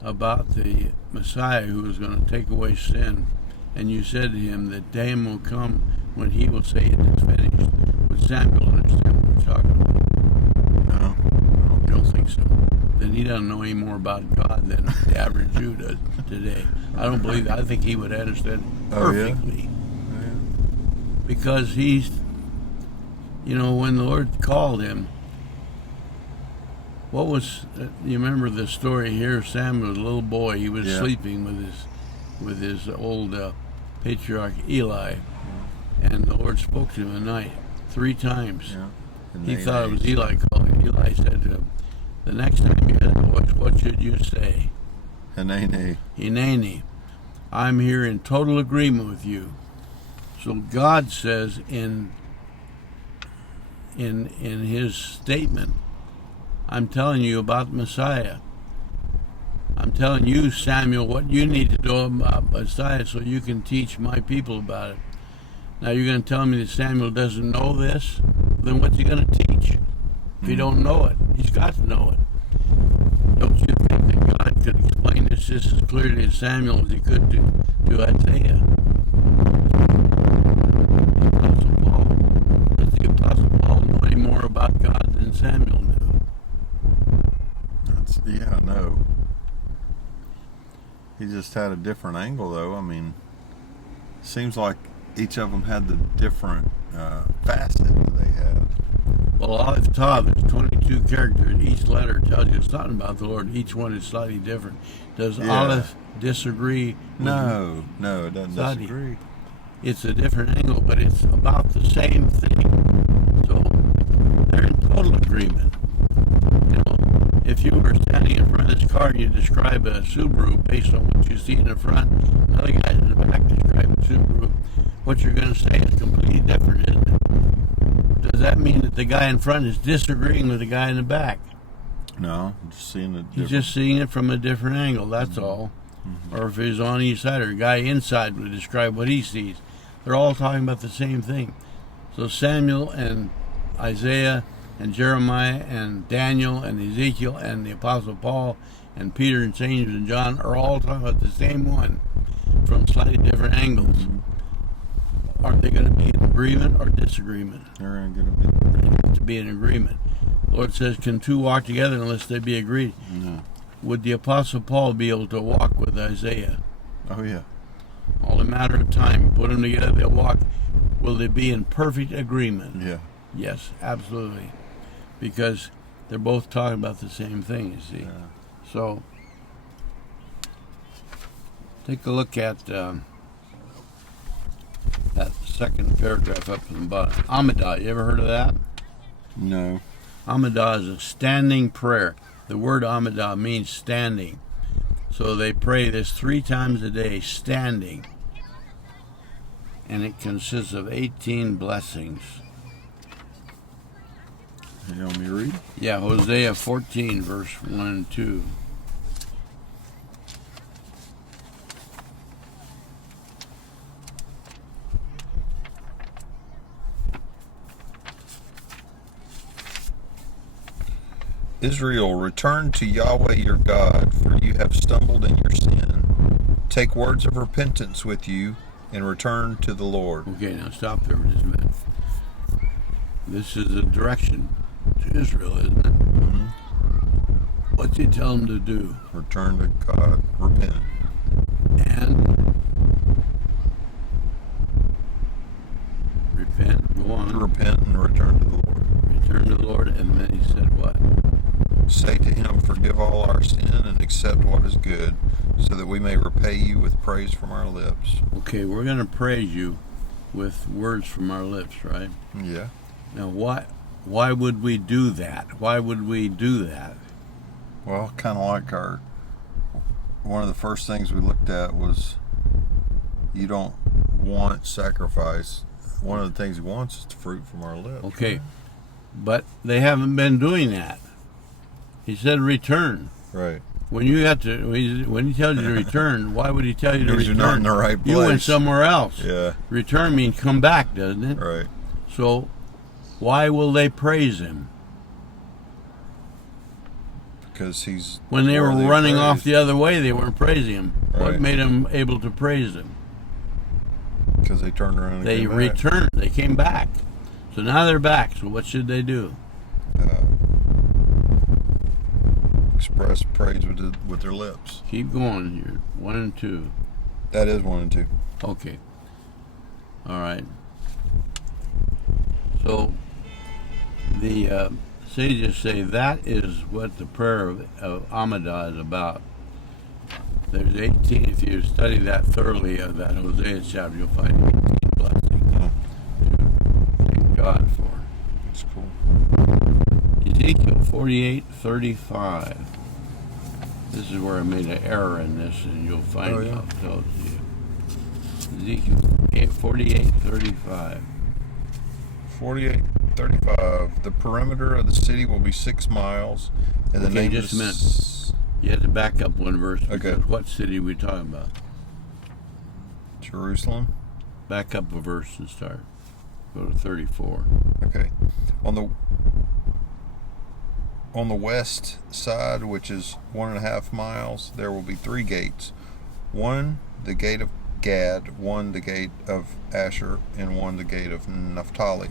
the Messiah who was going to take away sin, and you said to him that day will come when he will say it is finished, would Samuel understand what you're talking about? No. You don't think so? Then he doesn't know any more about God than the average Jew does today. I don't believe that. I think he would understand perfectly. Oh, yeah? Because he's, when the Lord called him, you remember the story here? Samuel was a little boy. He was sleeping with his old patriarch Eli, and the Lord spoke to him at night 3 times. Yeah. He thought it was Eli calling. Eli said to him, "The next time you hear the voice, what should you say?" Hineni. Hineni. I'm here in total agreement with you. So God says in his statement, I'm telling you about the Messiah. I'm telling you, Samuel, what you need to know about Messiah so you can teach my people about it. Now you're going to tell me that Samuel doesn't know this? Then what's he going to teach? If he don't know it, he's got to know it. Don't you think that God could explain this just as clearly to Samuel as he could to Isaiah? The Apostle Paul. Does the Apostle Paul know any more about God than Samuel knew? No. He just had a different angle, though. I mean, seems like each of them had the different facet that they had. Well, Aleph Tav is 22 characters. Each letter tells you something about the Lord. Each one is slightly different. Does Aleph disagree? No, it doesn't Tsadde? disagree. It's a different angle, but it's about the same thing. So they're in total agreement. If you were standing in front of this car and you describe a Subaru based on what you see in the front, another guy in the back describing a Subaru, what you're going to say is completely different, isn't it? Does that mean that the guy in front is disagreeing with the guy in the back? No, I'm just seeing it. He's just seeing it from a different angle, that's all. Or if he's on each side, or a guy inside would describe what he sees. They're all talking about the same thing. So Samuel and Isaiah and Jeremiah and Daniel and Ezekiel and the Apostle Paul and Peter and James and John are all talking about the same one from slightly different angles. Are they going to be in agreement or disagreement? They're going to To be in agreement. The Lord says, can 2 walk together unless they be agreed? No. Would the Apostle Paul be able to walk with Isaiah? Oh, yeah. All a matter of time. Put them together, they'll walk. Will they be in perfect agreement? Yeah. Yes, absolutely. Because they're both talking about the same thing, you see. Yeah. So, take a look at that second paragraph up from the bottom. Amidah, you ever heard of that? No. Amidah is a standing prayer. The word Amidah means standing. So they pray this 3 times a day, standing. And it consists of 18 blessings. You want me to read? Yeah, Hosea 14, verse 1 and 2. Israel, return to Yahweh your God, for you have stumbled in your sin. Take words of repentance with you and return to the Lord. Okay, now stop there for just a minute. This is a direction to Israel, isn't it? Mm-hmm. What's he tell them to do? Return to God, repent. And repent, go on. Repent and return to the Lord. Return to the Lord, and then he said what? Say to him, forgive all our sin and accept what is good, so that we may repay you with praise from our lips. Okay, we're going to praise you with words from our lips, right? Yeah. Now, why would we do that? Why would we do that? Well, kind of like one of the first things we looked at was you don't want sacrifice. One of the things he wants is the fruit from our lips. Okay, but they haven't been doing that. He said return. Right. when you got to when he tells you to return, why would he tell you to Because return? you're not in the right place. You went somewhere else. Yeah. Return means come back, doesn't it? Right. So, why will they praise him? Because he's When they were worthy of running off praise. the other way, they weren't praising him. What Right. made them able to praise him? Because they turned around and They came back. returned. They came back. So now they're back. So what should they do? Express praise with their lips. Keep going here. 1 and 2. That is 1 and 2. Okay. All right. So the sages say that is what the prayer of Amidah is about. There's 18. If you study that thoroughly, that Hosea chapter, you'll find 18 blessings to thank God for. That's cool. Ezekiel 48:35. This is where I made an error in this, and you'll find Oh, yeah. out. I'll tell it to you. Ezekiel 48:35. 48:35. The perimeter of the city will be 6 miles, and the Okay, name just a minute. is You have to back up one verse. Okay. Because what city are we talking about? Jerusalem. Back up a verse and start. Go to 34. Okay. On the west side, which is 1.5 miles, there will be 3 gates. One, the gate of Gad, one, the gate of Asher, and one, the gate of Naphtali.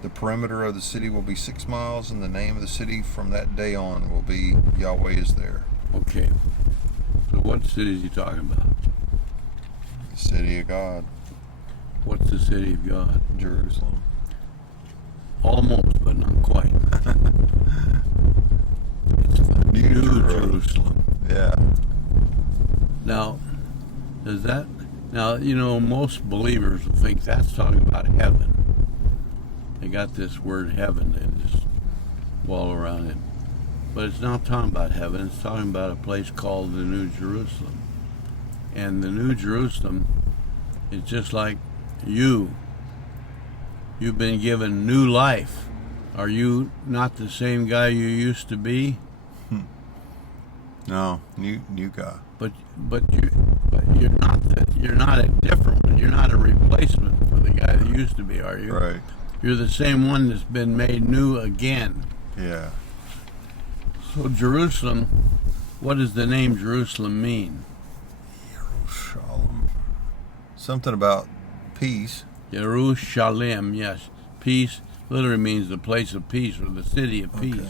The perimeter of the city will be 6 miles, and the name of the city from that day on will be Yahweh is there. Okay. So what city is he talking about? The city of God, What's the city of God? Jerusalem. Almost, but not quite. It's the New New Jerusalem. Jerusalem. Yeah. Now, does that... Now, you know, most believers will think that's talking about heaven. They got this word heaven and just wall around it. But it's not talking about heaven. It's talking about a place called the New Jerusalem. And the New Jerusalem is just like you. You've been given new life. Are you not the same guy you used to be? No, new guy. But you're not a different one. You're not a replacement for the guy that used to be, are you? Right. You're the same one that's been made new again. Yeah. So Jerusalem, what does the name Jerusalem mean? Jerusalem. Something about peace. Jerusalem, yes. Peace literally means the place of peace or the city of peace. Okay.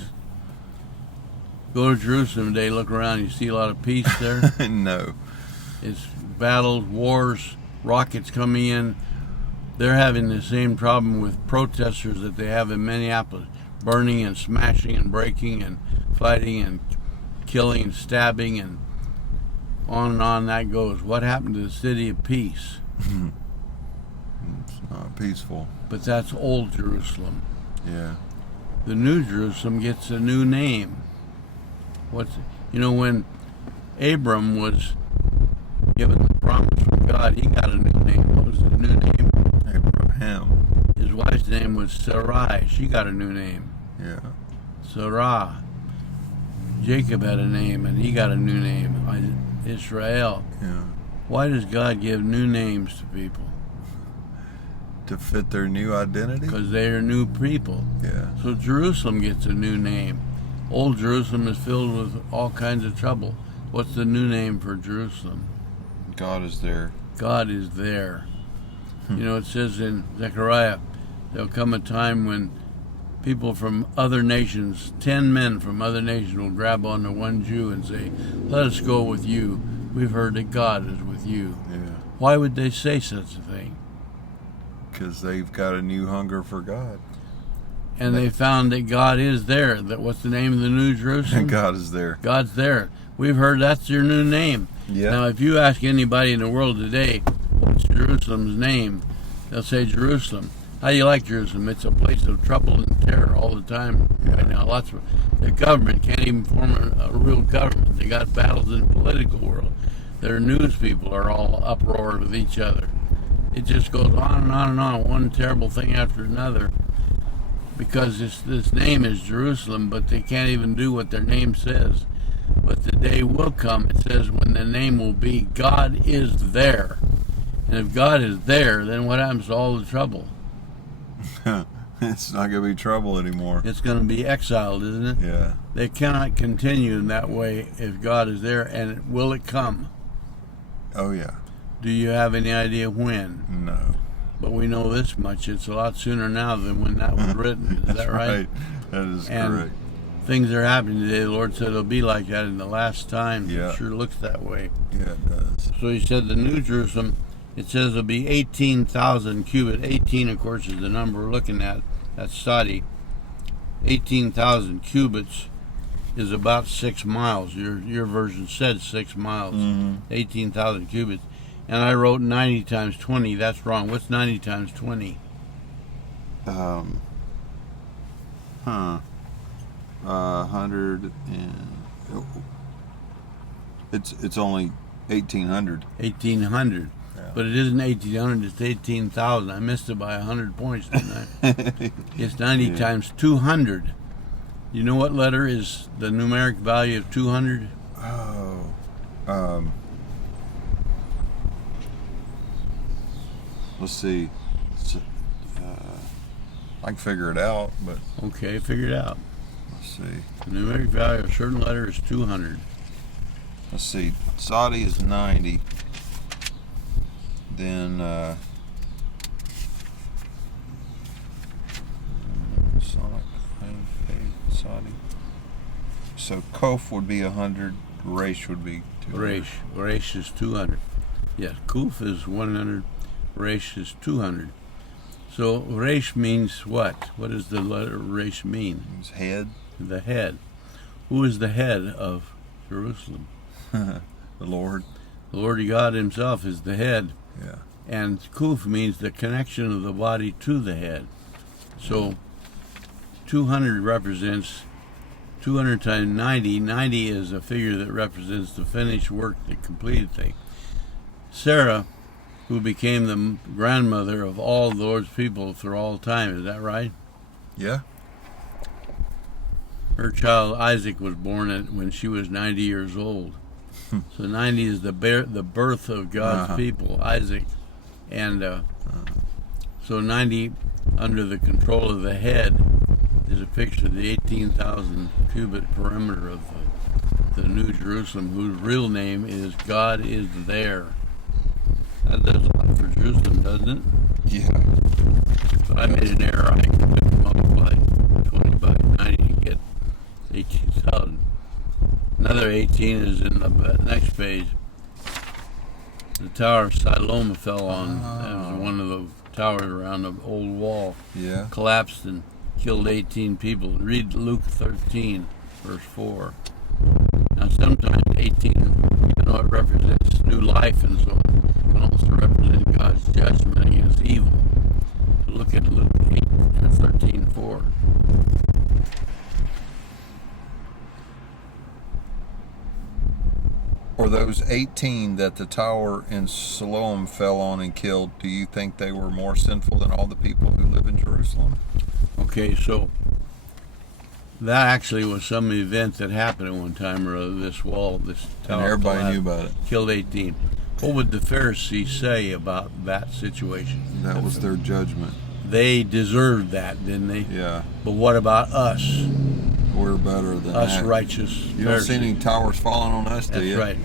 Go to Jerusalem today, look around, you see a lot of peace there. No. It's battles, wars, rockets coming in. They're having the same problem with protesters that they have in Minneapolis, burning and smashing and breaking and fighting and killing and stabbing and on that goes. What happened to the city of peace? It's not peaceful. But that's old Jerusalem. Yeah. The New Jerusalem gets a new name. When Abram was given the promise from God, he got a new name. What was the new name? Abraham. His wife's name was Sarai. She got a new name. Yeah. Sarah. Jacob had a name, and he got a new name. Israel. Yeah. Why does God give new names to people? To fit their new identity? Because they are new people. Yeah. So Jerusalem gets a new name. Old Jerusalem is filled with all kinds of trouble. What's the new name for Jerusalem? God is there. God is there. It says in Zechariah, there'll come a time when people from other nations, 10 men from other nations will grab onto one Jew and say, let us go with you. We've heard that God is with you. Yeah. Why would they say such a thing? Because they've got a new hunger for God. And they found that God is there. What's the name of the New Jerusalem? And God is there. God's there. We've heard that's your new name. Yeah. Now, if you ask anybody in the world today, what's Jerusalem's name? They'll say Jerusalem. How do you like Jerusalem? It's a place of trouble and terror all the time right now. The government can't even form a real government. They got battles in the political world. Their news people are all uproar with each other. It just goes on and on and on, one terrible thing after another. Because this name is Jerusalem, but they can't even do what their name says. But the day will come, it says, when the name will be, God is there. And if God is there, then what happens to all the trouble? It's not going to be trouble anymore. It's going to be exiled, isn't it? Yeah. They cannot continue in that way if God is there. And will it come? Oh, yeah. Do you have any idea when? No. But we know this much. It's a lot sooner now than when that was written. Is that right? That is and correct. Things are happening today. The Lord said it'll be like that in the last time. Yeah. It sure looks that way. Yeah, it does. So he said the New Jerusalem, it says it'll be 18,000 cubit. 18, of course, is the number we're looking at. That's Tsadde. 18,000 cubits is about 6 miles. Your version said 6 miles. 18,000 cubits. And I wrote 90 times 20. That's wrong. What's 90 times 20? 100 and it's only 1,800. 1,800. Yeah. But it isn't 1,800. It's 18,000. I missed it by 100 points, didn't I? It's 90 times 200. You know what letter is the numeric value of 200? Oh. Let's see. I can figure it out, but Okay, figure it out. let's see. The numeric value of a certain letter is 200. Let's see. Tsadde is 90. Then Sonic, Tsadde. So Kof would be 100. Resh would be 200. Resh is 200. Yes, Kuf is 100. Resh is 200. So Resh means what? What does the letter Resh mean? His head. The head. Who is the head of Jerusalem? The Lord. The Lord God himself is the head. Yeah. And Kuf means the connection of the body to the head. So 200 represents 200 times 90. 90 is a figure that represents the finished work, the completed thing. Sarah, who became the grandmother of all the Lord's people through all time, is that right? Yeah. Her child Isaac was born when she was 90 years old. So 90 is the birth of God's people, Isaac. And so 90, under the control of the head, is a picture of the 18,000 cubit perimeter of the New Jerusalem, whose real name is God is there. That does a lot for Jerusalem, doesn't it? Yeah. But I made an error. I could multiply 20 by 90 to get 18,000. Another 18 is in the next page. The Tower of Siloam fell on. That was one of the towers around the old wall. Yeah. Collapsed and killed 18 people. Read Luke 13, verse 4. Now sometimes 18, even though it represents new life and so on, can also represent God's judgment against evil. Look at Luke 13:4. Or those 18 that the tower in Siloam fell on and killed, do you think they were more sinful than all the people who live in Jerusalem? Okay, so that actually was some event that happened at one time or other. This wall, this tower, And everybody collapsed, knew about it. killed 18. What would the Pharisees say about that situation? That was their judgment. They deserved that, didn't they? Yeah. But what about us? We're better than Us that. righteous You don't see Pharisees? any towers falling on us, do That's you? right.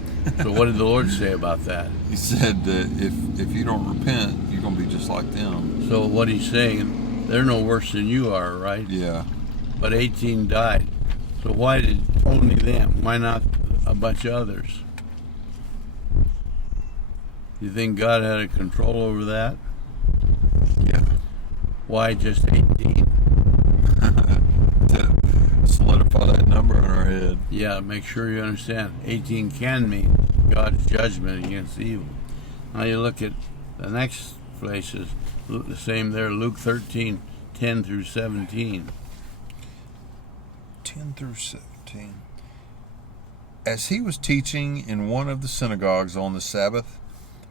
So what did the Lord say about that? He said that if you don't repent, you're going to be just like them. So what he's saying, they're no worse than you are, right? Yeah. But 18 died. So why did only them? Why not a bunch of others? You think God had a control over that? Yeah. Why just 18? To solidify that number in our head. Yeah, make sure you understand. 18 can mean God's judgment against evil. Now you look at the next places, the same there, Luke 13, 10 through 17. 10 through 17. As he was teaching in one of the synagogues on the Sabbath,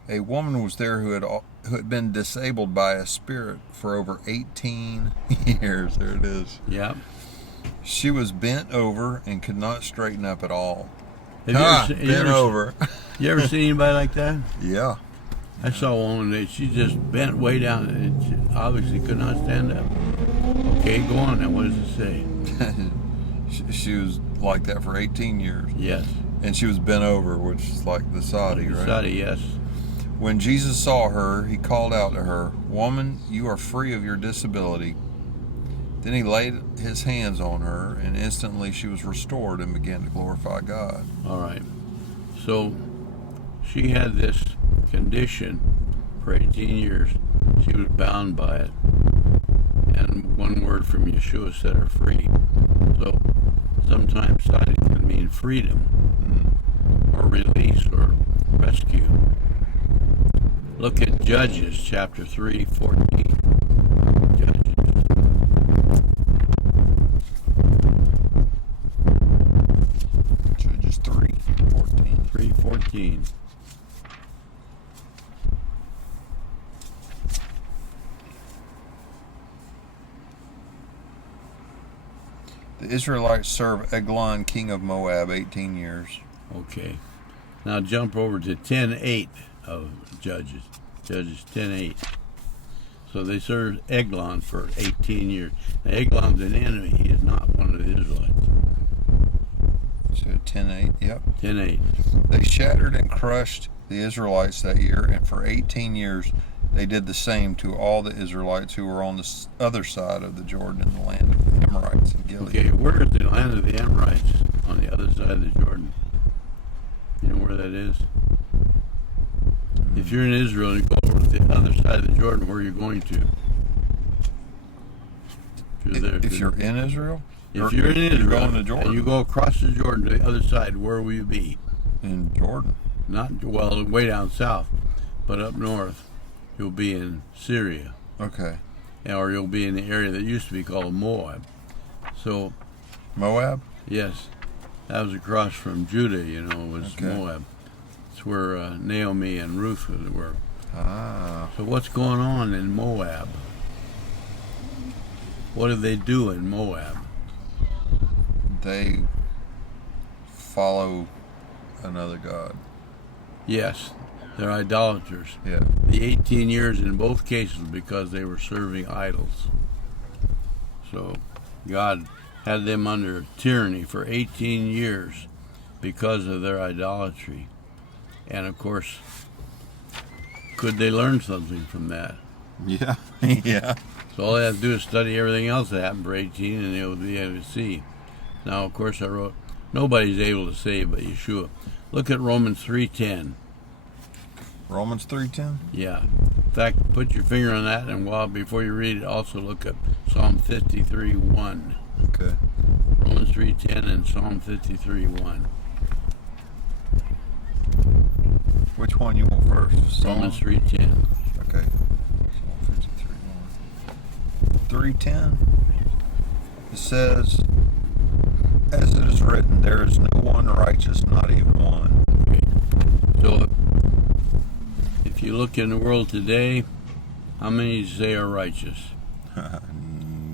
a woman was there who had been disabled by a spirit for over 18 years. There it is. Yeah. She was bent over and could not straighten up at all. Bent over. You ever seen anybody like that? Yeah. I saw one one day. She just bent way down and she obviously could not stand up. Okay, go on now. What does it say? She was like that for 18 years. Yes. And she was bent over, which is like the Tsadde, right? Tsadde, yes. When Jesus saw her, he called out to her, "Woman, you are free of your disability." Then he laid his hands on her, and instantly she was restored and began to glorify God. All right. So she had this condition for 18 years. She was bound by it. And one word from Yeshua set her free. So sometimes Tsadde can mean freedom or release or rescue. Look at Judges chapter 3:14. Judges. Judges 3:14. 3:14. The Israelites served Eglon, king of Moab, 18 years. Okay. Now jump over to 10:8 of Judges. Judges 10:8. So they served Eglon for 18 years. Now Eglon's an enemy. He is not one of the Israelites. So 10:8, yep. 10:8. They shattered and crushed the Israelites that year, and for 18 years they did the same to all the Israelites who were on the other side of the Jordan in the land of the Amorites and Gilead. Okay, where is the land of the Amorites on the other side of the Jordan? You know where that is? If you're in Israel and you go over to the other side of the Jordan, where are you going to? If you're in Israel? If you're in Israel, you're going to Jordan. And you go across the Jordan to the other side, where will you be? In Jordan. Not, well, way down south, but up north, you'll be in Syria. Okay. Or you'll be in the area that used to be called Moab. So, Moab? yes, that was across from Judah, was Okay. Moab. It's where Naomi and Ruth were. Ah. So what's going on in Moab? What do they do in Moab? They follow another god. Yes, they're idolaters. Yeah. The 18 years in both cases because they were serving idols. So God had them under tyranny for 18 years because of their idolatry. And of course, could they learn something from that? Yeah. Yeah. So all they have to do is study everything else that happened for 18 and they'll be able to see. Now, of course, I wrote, nobody's able to save but Yeshua. Look at Romans 3:10. Romans 3:10? Yeah. In fact, put your finger on that, and before you read it, also look at Psalm 53:1. Okay. Romans 3:10 and Psalm 53:1. Which one you want first? Romans 3:10. Okay. Psalm 53:1. 3:10. It says, "As it is written, there is no one righteous, not even one." Okay. So, if you look in the world today, how many say are righteous?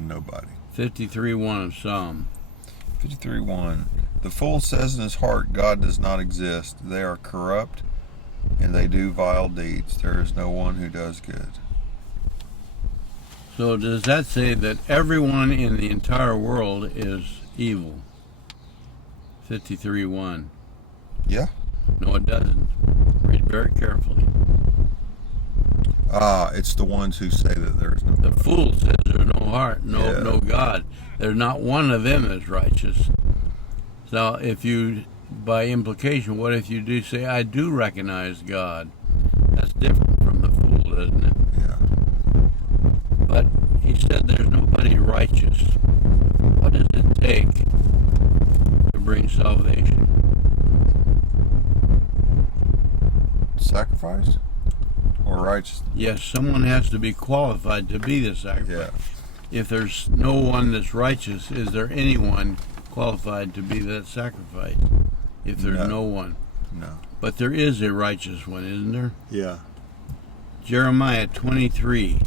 Nobody. 53:1 of Psalm. 53:1. The fool says in his heart, God does not exist. They are corrupt, and they do vile deeds. There is no one who does good. So does that say that everyone in the entire world is evil? 53:1. Yeah. No, it doesn't. Read very carefully. It's the ones who say that there is no The God. fool says there's no heart, no God. There's not one of them is righteous. Now, if you, by implication, what if you do say, I do recognize God? That's different from the fool, isn't it? Yeah. But he said there's nobody righteous. What does it take to bring salvation? Sacrifice? Or righteousness? Yes, someone has to be qualified to be the sacrifice. Yeah. If there's no one that's righteous, is there anyone qualified to be that sacrifice? If there's no one. No. But there is a righteous one, isn't there? Yeah. Jeremiah 23.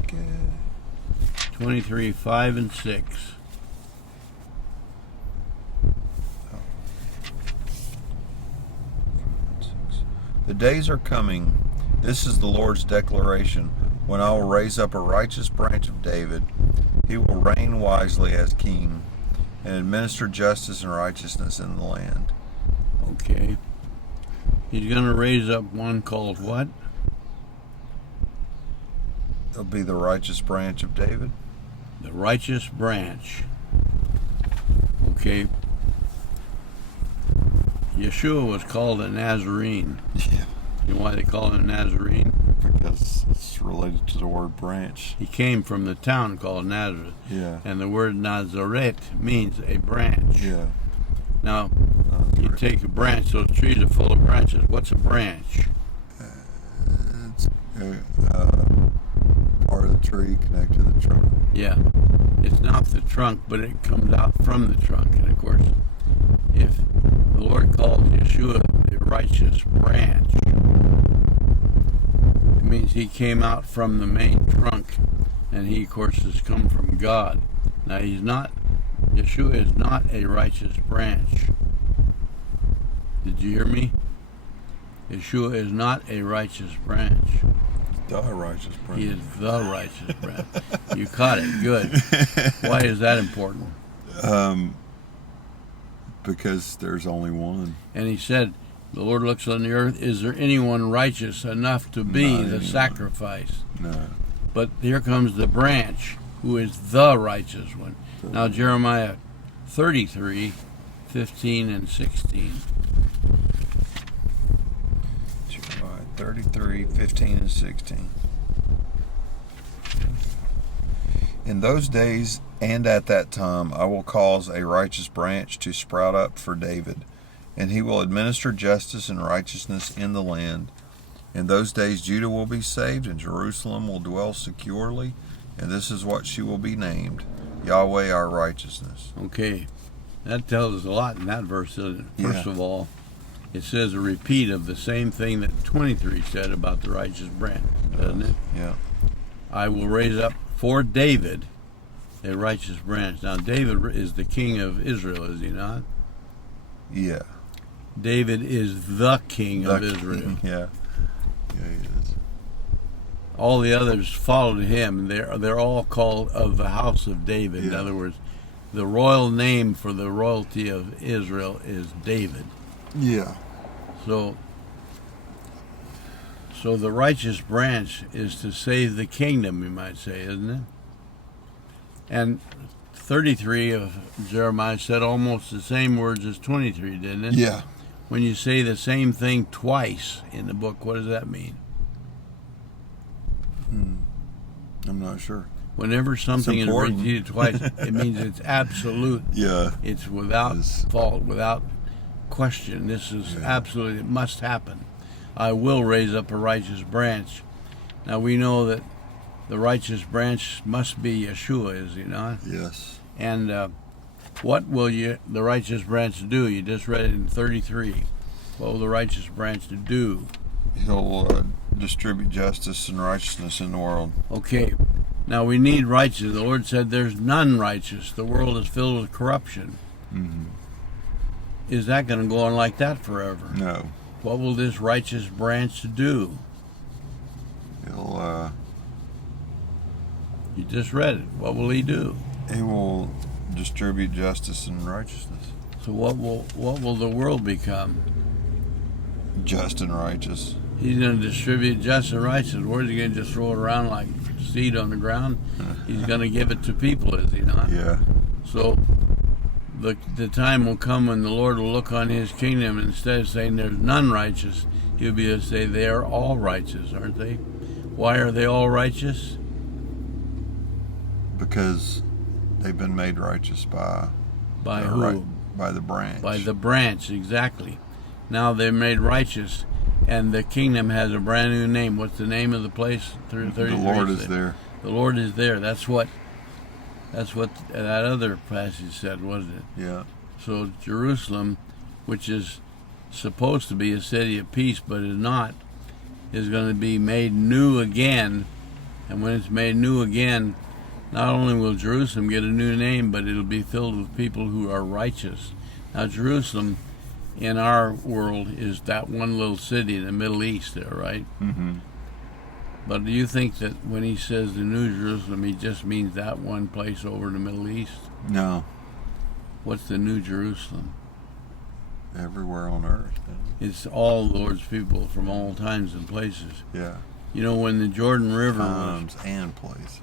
Okay. 23, 5 and 6. The days are coming, this is the Lord's declaration, when I will raise up a righteous branch of David. He will reign wisely as king and administer justice and righteousness in the land. Okay. He's going to raise up one called what? It'll be the righteous branch of David. The righteous branch. Okay. Yeshua was called a Nazarene. Yeah. You know why they call him a Nazarene? Because it's related to the word branch. He came from the town called Nazareth. Yeah. And the word Nazareth means a branch. Yeah. Now, you take a branch, those trees are full of branches. What's a branch? It's part of the tree connected to the trunk. Yeah. It's not the trunk, but it comes out from the trunk. And of course, if the Lord called Yeshua the righteous branch, it means he came out from the main trunk, and he, of course, has come from God. Now, Yeshua is not a righteous branch. Did you hear me? Yeshua is not a righteous branch. The righteous branch. He is the righteous branch. You caught it. Good. Why is that important? Because there's only one. And he said, the Lord looks on the earth, is there anyone righteous enough to be the sacrifice? No. But here comes the branch, who is the righteous one. Now, Jeremiah 33, 15 and 16. Jeremiah 33, 15 and 16. In those days and at that time I will cause a righteous branch to sprout up for David, and he will administer justice and righteousness in the land. In those days Judah will be saved, and Jerusalem will dwell securely, and this is what she will be named, Yahweh our righteousness. Okay, that tells us a lot in that verse, doesn't it? First Yeah. of all, it says a repeat of the same thing that 23 said about the righteous branch, doesn't it? Yeah. I will raise up for David a righteous branch. Now, David is the king of Israel, is he not? Yeah. David is the king of Israel. Yeah. Yeah, he is. All the others followed him. They're all called of the house of David. In Yeah. other words, the royal name for the royalty of Israel is David. Yeah. So the righteous branch is to save the kingdom, we might say, isn't it? And 33 of Jeremiah said almost the same words as 23, didn't it? Yeah. When you say the same thing twice in the book, what does that mean? I'm not sure. Whenever something is important. repeated twice, it means it's absolute. Yeah. It's without fault, without question. This is absolutely, it must happen. I will raise up a righteous branch. Now we know that the righteous branch must be Yeshua, is he not? Yes. And what will the righteous branch do? You just read it in 33. What will the righteous branch do? He'll distribute justice and righteousness in the world. Okay. Now we need righteousness. The Lord said there's none righteous. The world is filled with corruption. Mm-hmm. Is that going to go on like that forever? No. What will this righteous branch do? He'll You just read it. What will he do? he will distribute justice and righteousness. So what will the world become? Just and righteous. He's going to distribute justice and righteousness. Where's he going to just throw it around like seed on the ground? He's going to give it to people, is he not? Yeah. So the time will come when the Lord will look on his kingdom, and instead of saying there's none righteous, he'll be able to say they are all righteous, aren't they? Why are they all righteous? Because they've been made righteous by who? By the branch. By the branch, exactly. Now they're made righteous, and the kingdom has a brand new name. What's the name of the place? The Lord is there. The Lord is there. That's what that other passage said, wasn't it? Yeah. So Jerusalem, which is supposed to be a city of peace but is not, is going to be made new again. And when it's made new again, not only will Jerusalem get a new name, but it'll be filled with people who are righteous. Now, Jerusalem in our world is that one little city in the Middle East there, right? Mm-hmm. But do you think that when he says the New Jerusalem, he just means that one place over in the Middle East? No. What's the New Jerusalem? Everywhere on earth. It's all the Lord's people from all times and places. Yeah. You know, when the Jordan River Times and places.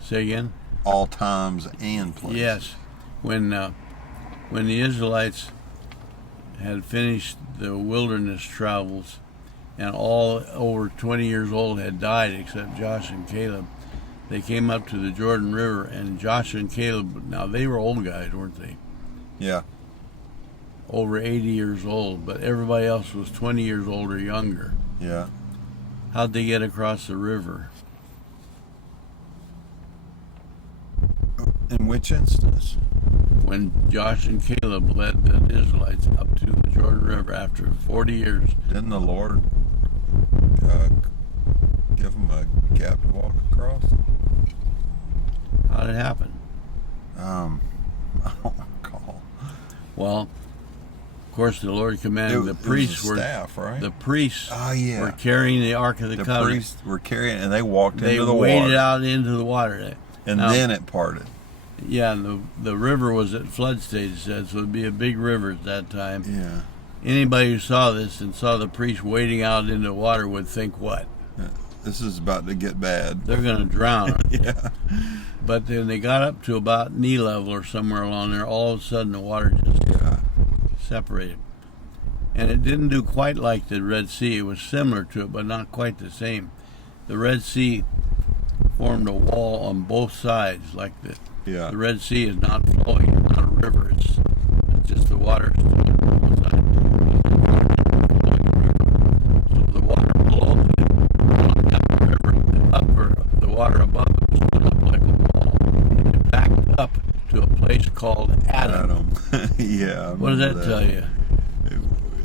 Say again? All times and places. Yes. When the Israelites had finished the wilderness travels and all over 20 years old had died except Josh and Caleb, they came up to the Jordan River, and Josh and Caleb, now they were old guys, weren't they? Yeah. Over 80 years old, but everybody else was 20 years old or younger. Yeah. How'd they get across the river? In which instance? When Josh and Caleb led the Israelites up to the Jordan River after 40 years. Didn't the Lord give them a gap to walk across? How did it happen? I don't recall. Well, of course, the Lord commanded the priests were staff, right? The priests yeah. were carrying the Ark of the Covenant. The priests were carrying, and they walked into the They waded water, out into the water, and now, then it parted. Yeah, and the river was at flood stage, it said, so it'd be a big river at that time. Yeah. Anybody who saw this and saw the priests wading out into the water would think what? This is about to get bad. They're going to drown. Yeah. But then they got up to about knee level or somewhere along there. All of a sudden, the water just separated. And it didn't do quite like the Red Sea. It was similar to it, but not quite the same. The Red Sea formed a wall on both sides. Like the Red Sea is not flowing. It's not a river. It's just the water is flowing on one side. So the water below it, down the river, the water above it stood up like a wall. It backed up to a place called Adam. Yeah. What does that tell you?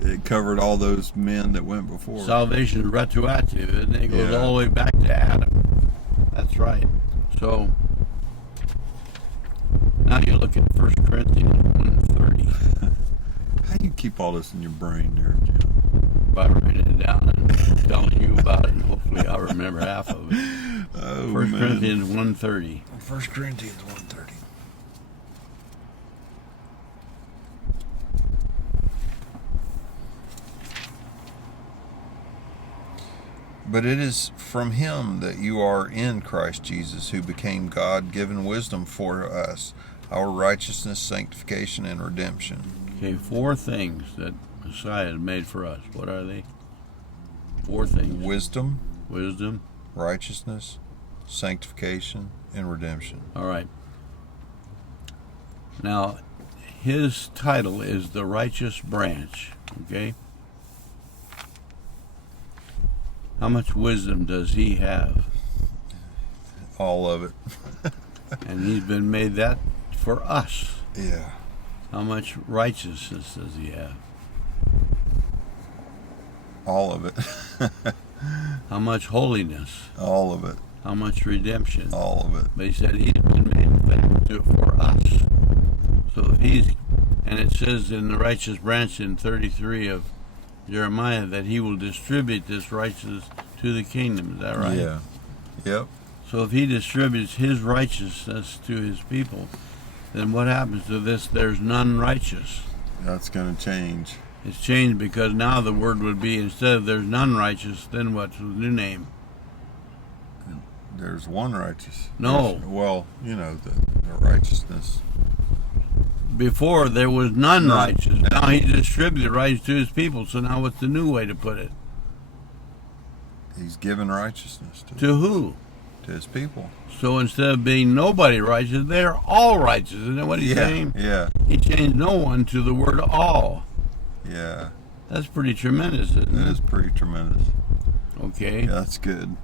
It covered all those men that went before. Salvation is retroactive, and it goes all the way back to Adam. That's right. So now you look at 1 Corinthians 1:30. How do you keep all this in your brain there, Jim? By writing it down and telling you about it, and hopefully I'll remember half of it. 1 Corinthians 1:30. 1 Corinthians 1:30. But it is from him that you are in Christ Jesus, who became God-given wisdom for us, our righteousness, sanctification, and redemption. Okay, 4 things that Messiah has made for us. What are they? 4 things. Wisdom, righteousness, sanctification, and redemption. All right. Now, his title is the righteous branch, okay? How much wisdom does he have? All of it. And he's been made that for us. Yeah. How much righteousness does he have? All of it. How much holiness? All of it. How much redemption? All of it. But he said he's been made that for us. So and it says in the righteous branch in 33 of Jeremiah that he will distribute this righteousness to the kingdom. Is that right? Yeah. Yep. So if he distributes his righteousness to his people, then what happens to this? There's none righteous. That's going to change. It's changed because now the word would be, instead of there's none righteous, then what's the new name? There's one righteous. No. The righteousness. Before there was none righteous. Now he distributed righteousness to his people. So now what's the new way to put it? He's given righteousness to who? To his people. So instead of being nobody righteous, they're all righteous. Isn't that what he's saying? Yeah. He changed no one to the word all. Yeah. That's pretty tremendous, isn't it? It is pretty tremendous. Okay. Yeah, that's good.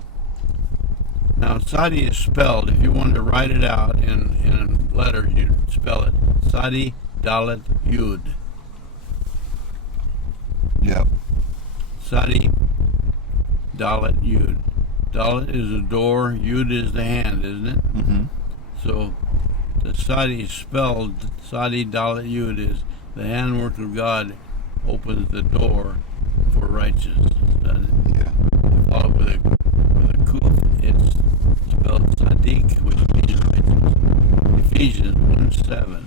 Now, Tsadde is spelled, if you wanted to write it out in letters, you'd spell it Tsadde, Dalet, Yud. Yep. Tsadde, Dalet, Yud. Dalet is the door, Yud is the hand, isn't it? Mm-hmm. So the Tsadde spelled Tsadde Dalet Yud is the handwork of God opens the door for righteousness, doesn't it? Yeah. Follow with a kuf, it's spelled Tzaddik, which means righteous. Ephesians 1:7.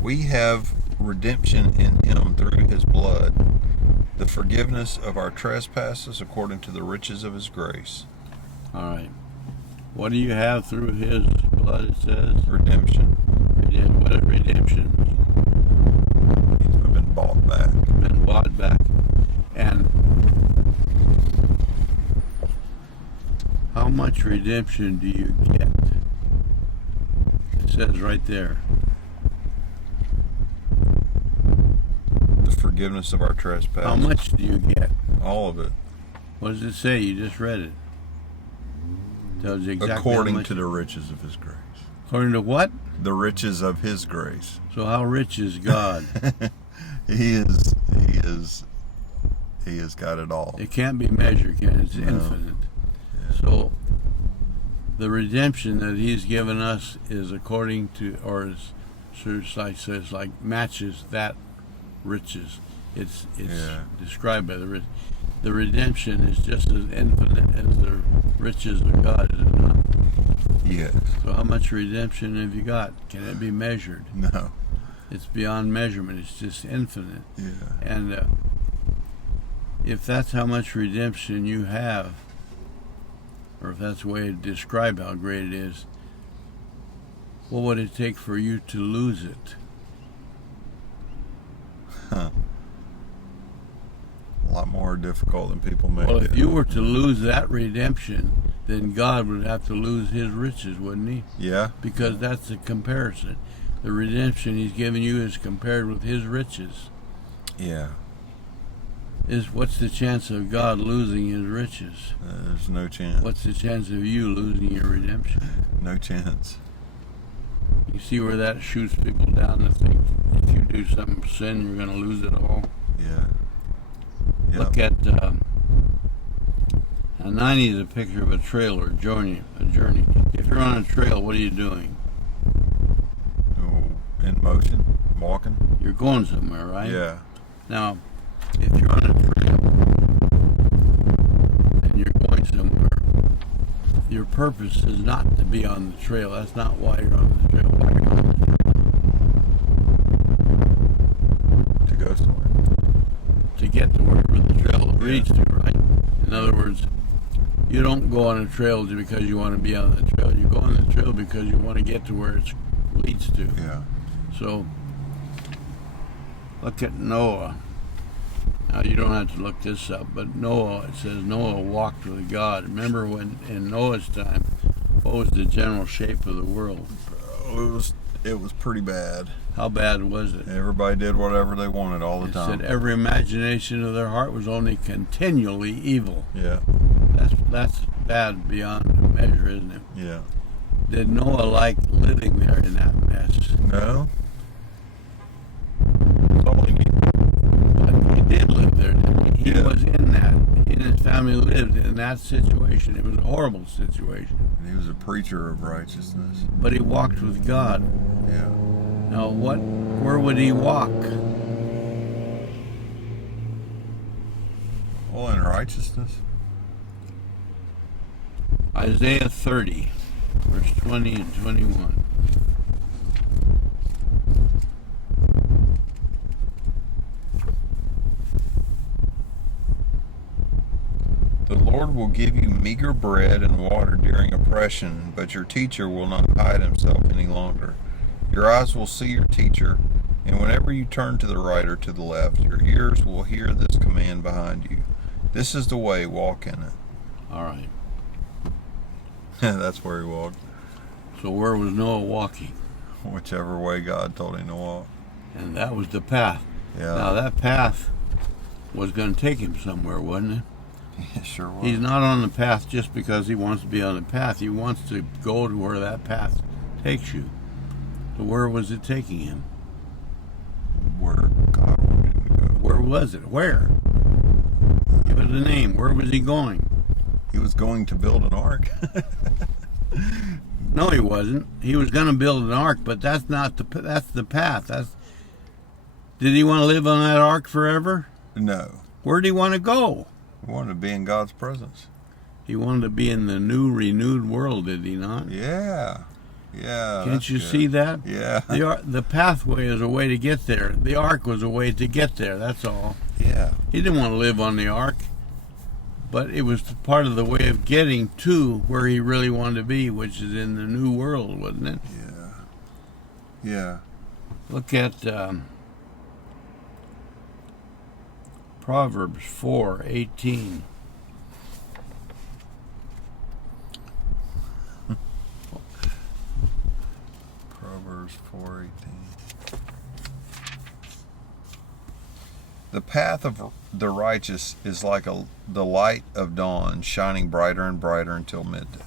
We have redemption in him through his blood, the forgiveness of our trespasses according to the riches of his grace. All right. What do you have through his blood, it says? Redemption. What does redemption mean? We've been bought back. Been bought back. And how much redemption do you get? It says right there. The forgiveness of our trespasses. How much do you get? All of it. What does it say? You just read it. Tells you exactly According how much. to the riches of his grace. According to what? The riches of his grace. So how rich is God? He has got it all. It can't be measured, can it? It's No. infinite. Yeah. So the redemption that he's given us is according to, or is says like matches that riches. It's described by the rich. The redemption is just as infinite as the riches of God, is it not? Yes. So how much redemption have you got? Can it be measured? No. It's beyond measurement. It's just infinite. Yeah. And if that's how much redemption you have, or if that's the way to describe how great it is, what would it take for you to lose it? Huh. A lot more difficult than people make Well, it. if you were to lose that redemption, then God would have to lose his riches, wouldn't he? Yeah. Because that's the comparison. The redemption he's given you is compared with his riches. Yeah. What's the chance of God losing his riches? There's no chance. What's the chance of you losing your redemption? No chance. You see where that shoots people down to think if you do some sin, you're going to lose it all? Yeah. Yep. Look at a 90 is a picture of a trail or a journey. If you're on a trail, what are you doing? Oh, in motion, walking. You're going somewhere, right? Yeah. Now, if you're on a trail and you're going somewhere, your purpose is not to be on the trail. That's not why you're on the trail. Why you're on the trail? To go somewhere. To get to wherever the trail leads to, right? In other words, you don't go on a trail just because you want to be on the trail. You go on the trail because you want to get to where it leads to. Yeah. So, look at Noah. Now, you don't have to look this up, but Noah, it says Noah walked with God. Remember when, in Noah's time, what was the general shape of the world? It was pretty bad. How bad was it? Everybody did whatever they wanted all the It time. said every imagination of their heart was only continually evil. Yeah. That's bad beyond measure, isn't it? Yeah. Did Noah like living there in that mess? No. That's all he needed. But he did live there, didn't he? He Yeah. was in that. He and his family lived in that situation. It was a horrible situation. He was a preacher of righteousness. But he walked with God. Yeah. Now, where would he walk? Well, in righteousness. Isaiah 30, verse 20 and 21. The Lord will give you meager bread and water during oppression, but your teacher will not hide himself any longer. Your eyes will see your teacher, and whenever you turn to the right or to the left, your ears will hear this command behind you. This is the way, walk in it. All right. That's where he walked. So where was Noah walking? Whichever way God told him to walk. And that was the path. Yeah. Now, that path was going to take him somewhere, wasn't it? It sure was. He's not on the path just because he wants to be on the path. He wants to go to where that path takes you. So where was it taking him? Where God wanted him to go. Where was it? Where? Give it a name. Where was he going? He was going to build an ark. No, he wasn't. He was going to build an ark, but that's the path. Did he want to live on that ark forever? No. Where did he want to go? He wanted to be in God's presence. He wanted to be in the new, renewed world, did he not? Yeah. Yeah. Can't you see that? Yeah. The pathway is a way to get there. The ark was a way to get there, that's all. Yeah. He didn't want to live on the ark, but it was part of the way of getting to where he really wanted to be, which is in the new world, wasn't it? Yeah. Yeah. Look at Proverbs 4:18. Proverbs 4:18. The path of the righteous is like the light of dawn, shining brighter and brighter until midday.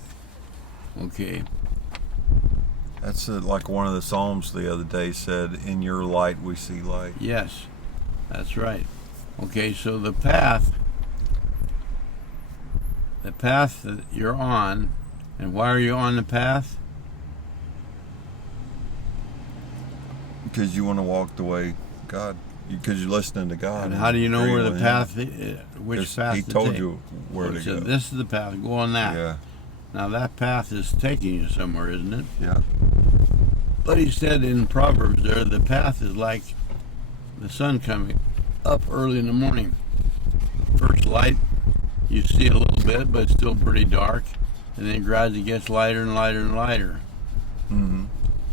Okay. That's like one of the Psalms the other day said, "In your light we see light." Yes, that's right. Okay, so the path that you're on, and why are you on the path? Because you want to walk the way God, because you're listening to God. And how do you know where the path, which path He to told take? you where to So go. this is the path. Go on that. Yeah, Now that path is taking you somewhere, isn't it? yeah, But he said in Proverbs there, the path is like the sun coming up early in the morning. First light, you see a little bit, but it's still pretty dark. And then gradually gets lighter and lighter and lighter. mm-hmm.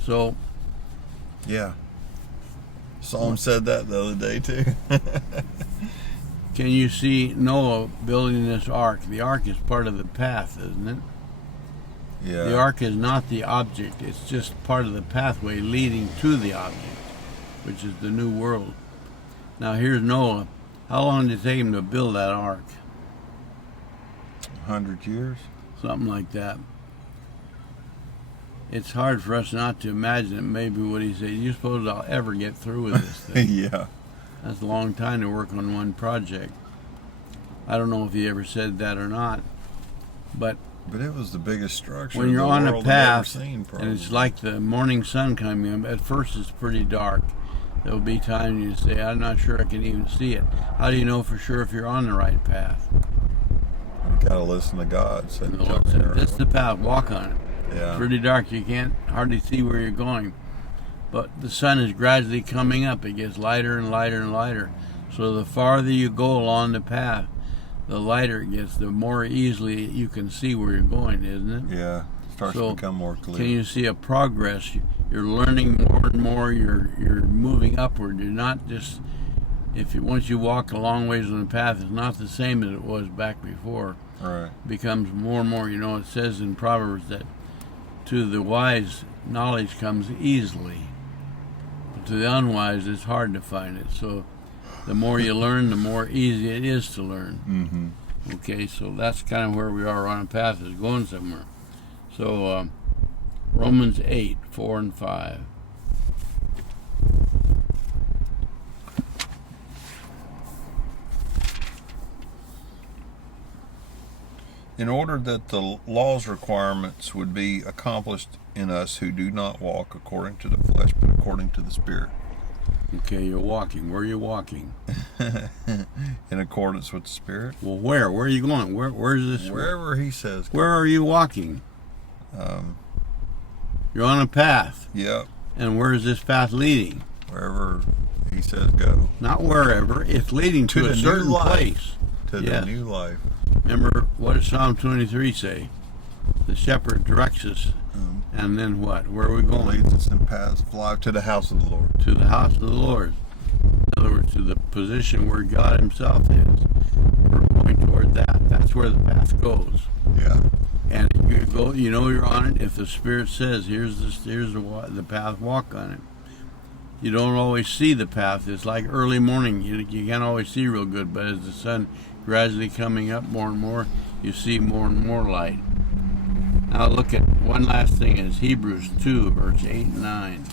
So, Yeah. Psalm said that the other day too. can you see Noah building this ark? The ark is part of the path, isn't it? Yeah. The ark is not the object. It's just part of the pathway leading to the object, which is the new world. Now here's Noah. How long did it take him to build that ark? 100 years. Something like that. It's hard for us not to imagine it. Maybe what he said, you suppose I'll ever get through with this thing? Yeah. That's a long time to work on one project. I don't know if he ever said that or not, but it was the biggest structure when you're the on a world had ever path seen, and it's like the morning sun coming up, at first it's pretty dark. There'll be times you say, I'm not sure I can even see it. How do you know for sure if you're on the right path? You gotta listen to God. So And the Lord said, this is the path, walk on it. Yeah. Pretty dark, you can't hardly see where you're going. But the sun is gradually coming up. It gets lighter and lighter and lighter. So the farther you go along the path, the lighter it gets, the more easily you can see where you're going, isn't it? Yeah. Starts So, to become more clear. Can you see a progress? You're learning more and more. You're moving upward. You're not just, once you walk a long ways on the path, it's not the same as it was back before. Right. It becomes more and more. It says in Proverbs that to the wise, knowledge comes easily. But to the unwise, it's hard to find it. So the more you learn, the more easy it is to learn. Mm-hmm. Okay, so that's kind of where we are on a path is going somewhere. So Romans 8:4 and 5. In order that the law's requirements would be accomplished in us who do not walk according to the flesh, but according to the Spirit. Okay, you're walking. Where are you walking? In accordance with the Spirit. Well, where? Where are you going? Where's this? Wherever He says. Where are you walking? You're on a path. Yep. And where is this path leading? Wherever He says go. Not wherever. It's leading to a certain place. To Yes. the new life. Remember, what does Psalm 23 say? The shepherd directs us. And then what? Where are we going? Leads us in paths of life to the house of the Lord. To the house of the Lord. In other words, to the position where God Himself is. We're going toward that. That's where the path goes. Yeah. And you go, you're on it. If the Spirit says, here's the path, walk on it. You don't always see the path. It's like early morning. You can't always see real good, but as the sun gradually coming up more and more, you see more and more light. Now look at one last thing is Hebrews 2, verse 8 and 9.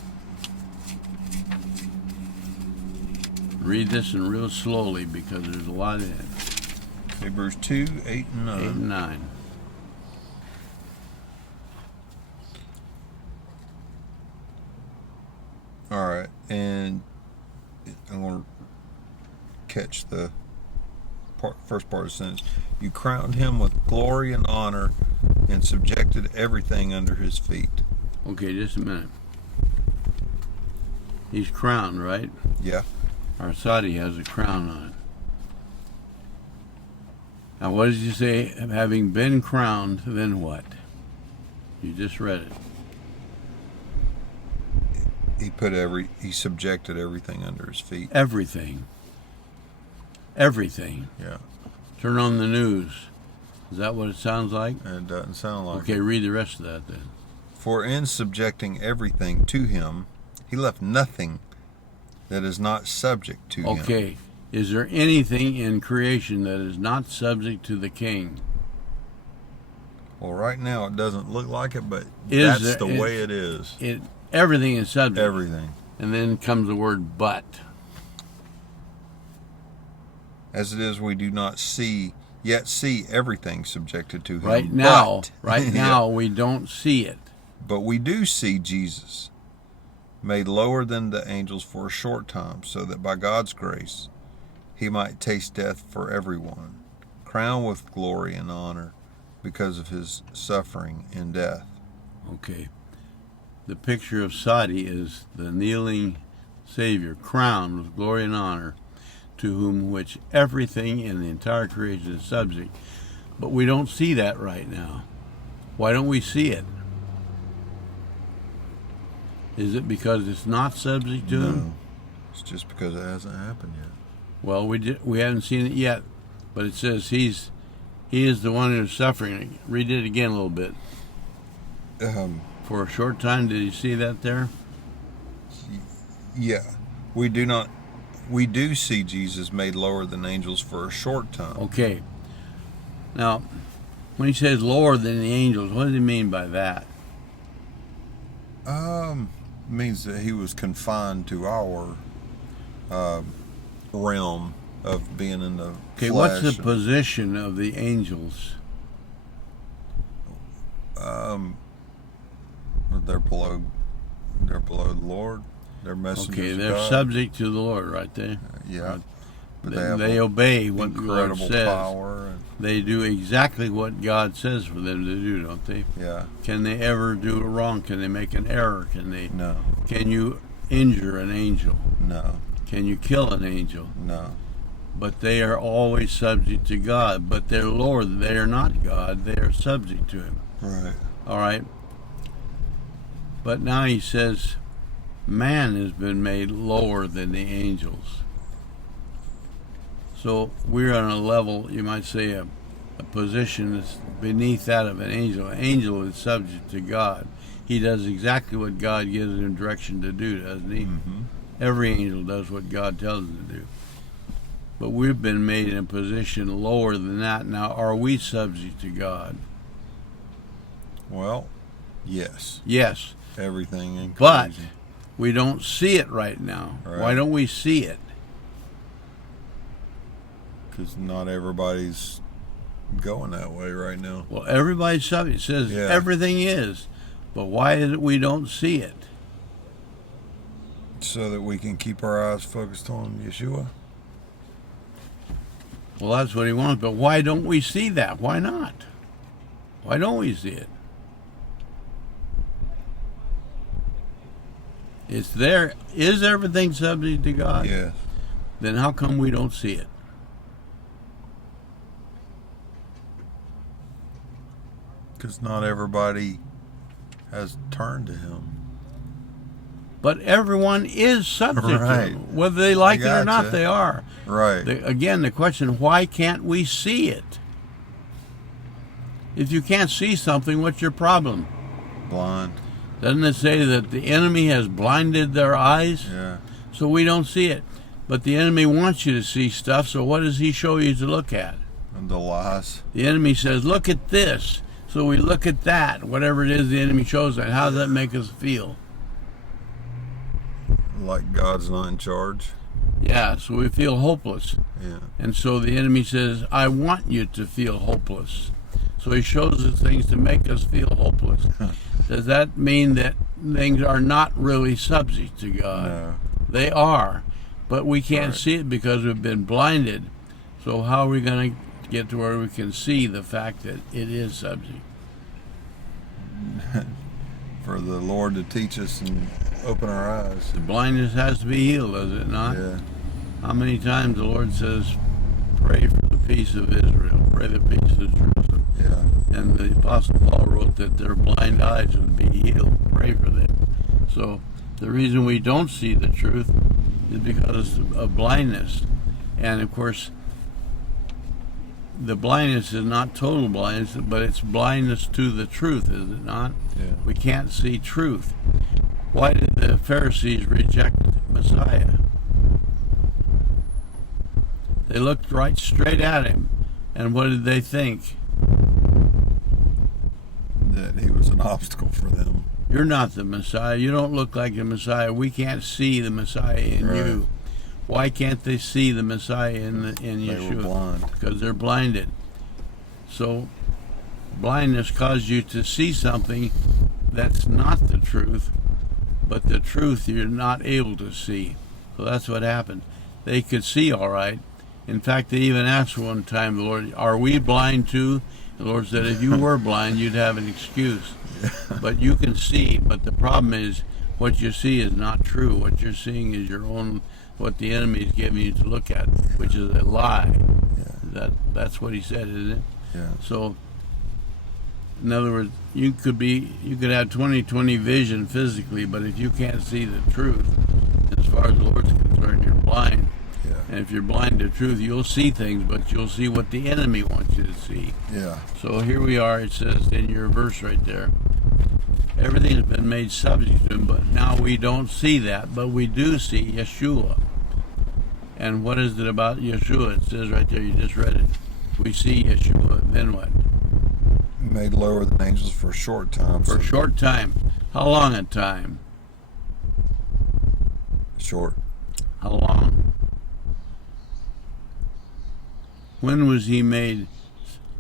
Read this in real slowly because there's a lot in it. Hebrews 2, 8 and 9. 8 and 9. All right, and I'm going to catch the first part of the sentence. You crowned him with glory and honor and subjected everything under his feet. Okay, just a minute. He's crowned, right? Yeah. Our Tsadde has a crown on it. Now, what did you say? Having been crowned, then what? You just read it. He subjected everything under his feet. Everything. Everything. Yeah. Turn on the news. Is that what it sounds like? It doesn't sound like Okay, it. read the rest of that then. For in subjecting everything to him, he left nothing that is not subject to him. Okay. Is there anything in creation that is not subject to the king? Well, right now it doesn't look like it, but that's the way it is. Everything is subject. Everything. And then comes the word but. As it is, we do not see everything subjected to him. Right now, we don't see it. But we do see Jesus made lower than the angels for a short time, so that by God's grace he might taste death for everyone, crowned with glory and honor because of his suffering in death. Okay. The picture of Tsadde is the kneeling Savior, crowned with glory and honor, to whom which everything in the entire creation is subject. But we don't see that right now. Why don't we see it? Is it because it's not subject to him? No, it's just because it hasn't happened yet. Well, we haven't seen it yet, but it says he is the one who's suffering. Read it again a little bit. For a short time, did you see that there? Yeah. We do see Jesus made lower than angels for a short time. Okay. Now, when he says lower than the angels, what does he mean by that? Means that he was confined to our realm of being in the Okay, flesh. what's the position of the angels? They're below the Lord. They're messengers Okay, of they're God. subject to the Lord right there. Yeah. Right. But They obey what the Lord incredible says. power. And, They do exactly what God says for them to do, don't they? yeah. Can they ever do it wrong? Can they make an error? No. Can you injure an angel? No. Can you kill an angel? No. But they are always subject to God. But their Lord, they are not God. They are subject to him. Right. All right? But now he says, man has been made lower than the angels. So we're on a level, you might say, a position that's beneath that of an angel. An angel is subject to God. He does exactly what God gives him direction to do, doesn't he? Mm-hmm. Every angel does what God tells him to do. But we've been made in a position lower than that. Now, are we subject to God? Well, yes. Yes. Everything in But creation. we don't see it right now. Right. Why don't we see it? Because not everybody's going that way right now. Well, everybody's subject. It says Yeah. everything is. But why is it we don't see it? So that we can keep our eyes focused on Yeshua. Well, that's what he wants. But why don't we see that? Why not? Why don't we see it? It's there. Is everything subject to God? Yes. Then how come we don't see it? Because not everybody has turned to him. But everyone is subject to Right. him. Whether they like it or not, gotcha. they are. Right. Again, the question, why can't we see it? If you can't see something, what's your problem? Blind. Doesn't it say that the enemy has blinded their eyes? Yeah. So we don't see it. But the enemy wants you to see stuff, so what does he show you to look at? And the lies. The enemy says, look at this. So we look at that, whatever it is the enemy shows us, how does that make us feel? Like God's not in charge. Yeah, so we feel hopeless. Yeah. And so the enemy says, I want you to feel hopeless. So he shows us things to make us feel hopeless. Does that mean that things are not really subject to God? No. They are, but we can't Right. see it because we've been blinded. So how are we going to get to where we can see the fact that it is subject? For the Lord to teach us and open our eyes. The blindness has to be healed, does it not? Yeah. How many times the Lord says, pray for the peace of Israel, pray the peace of Jerusalem. Yeah. And the Apostle Paul wrote that their blind eyes would be healed. Pray for them. So the reason we don't see the truth is because of blindness. And of course, the blindness is not total blindness, but it's blindness to the truth, is it not? Yeah. We can't see truth. Why did the Pharisees reject Messiah? They looked right straight at him, and what did they think? That he was an obstacle for them. You're not the Messiah. You don't look like the Messiah. We can't see the Messiah in Right. you. Why can't they see the Messiah in Yeshua? They were blind. Because they're blinded. So blindness caused you to see something that's not the truth, but the truth you're not able to see. So that's what happened. They could see all right. In fact, they even asked one time the Lord, are we blind too? The Lord said, if you were blind, you'd have an excuse. But you can see, but the problem is what you see is not true. What you're seeing is your own, what the enemy is giving you to look at, which is a lie. Yeah. That's what he said, isn't it? Yeah. So, in other words, you could have 20/20 vision physically, but if you can't see the truth, as far as the Lord's concerned, you're blind. Yeah. And if you're blind to truth, you'll see things, but you'll see what the enemy wants you to see. Yeah. So here we are, it says in your verse right there, everything has been made subject to him, but now we don't see that, but we do see Yeshua. And what is it about Yeshua? It says right there, you just read it. We see Yeshua, then what? Made lower than angels for a short time. For a short time. How long a time? Short. How long? When was he made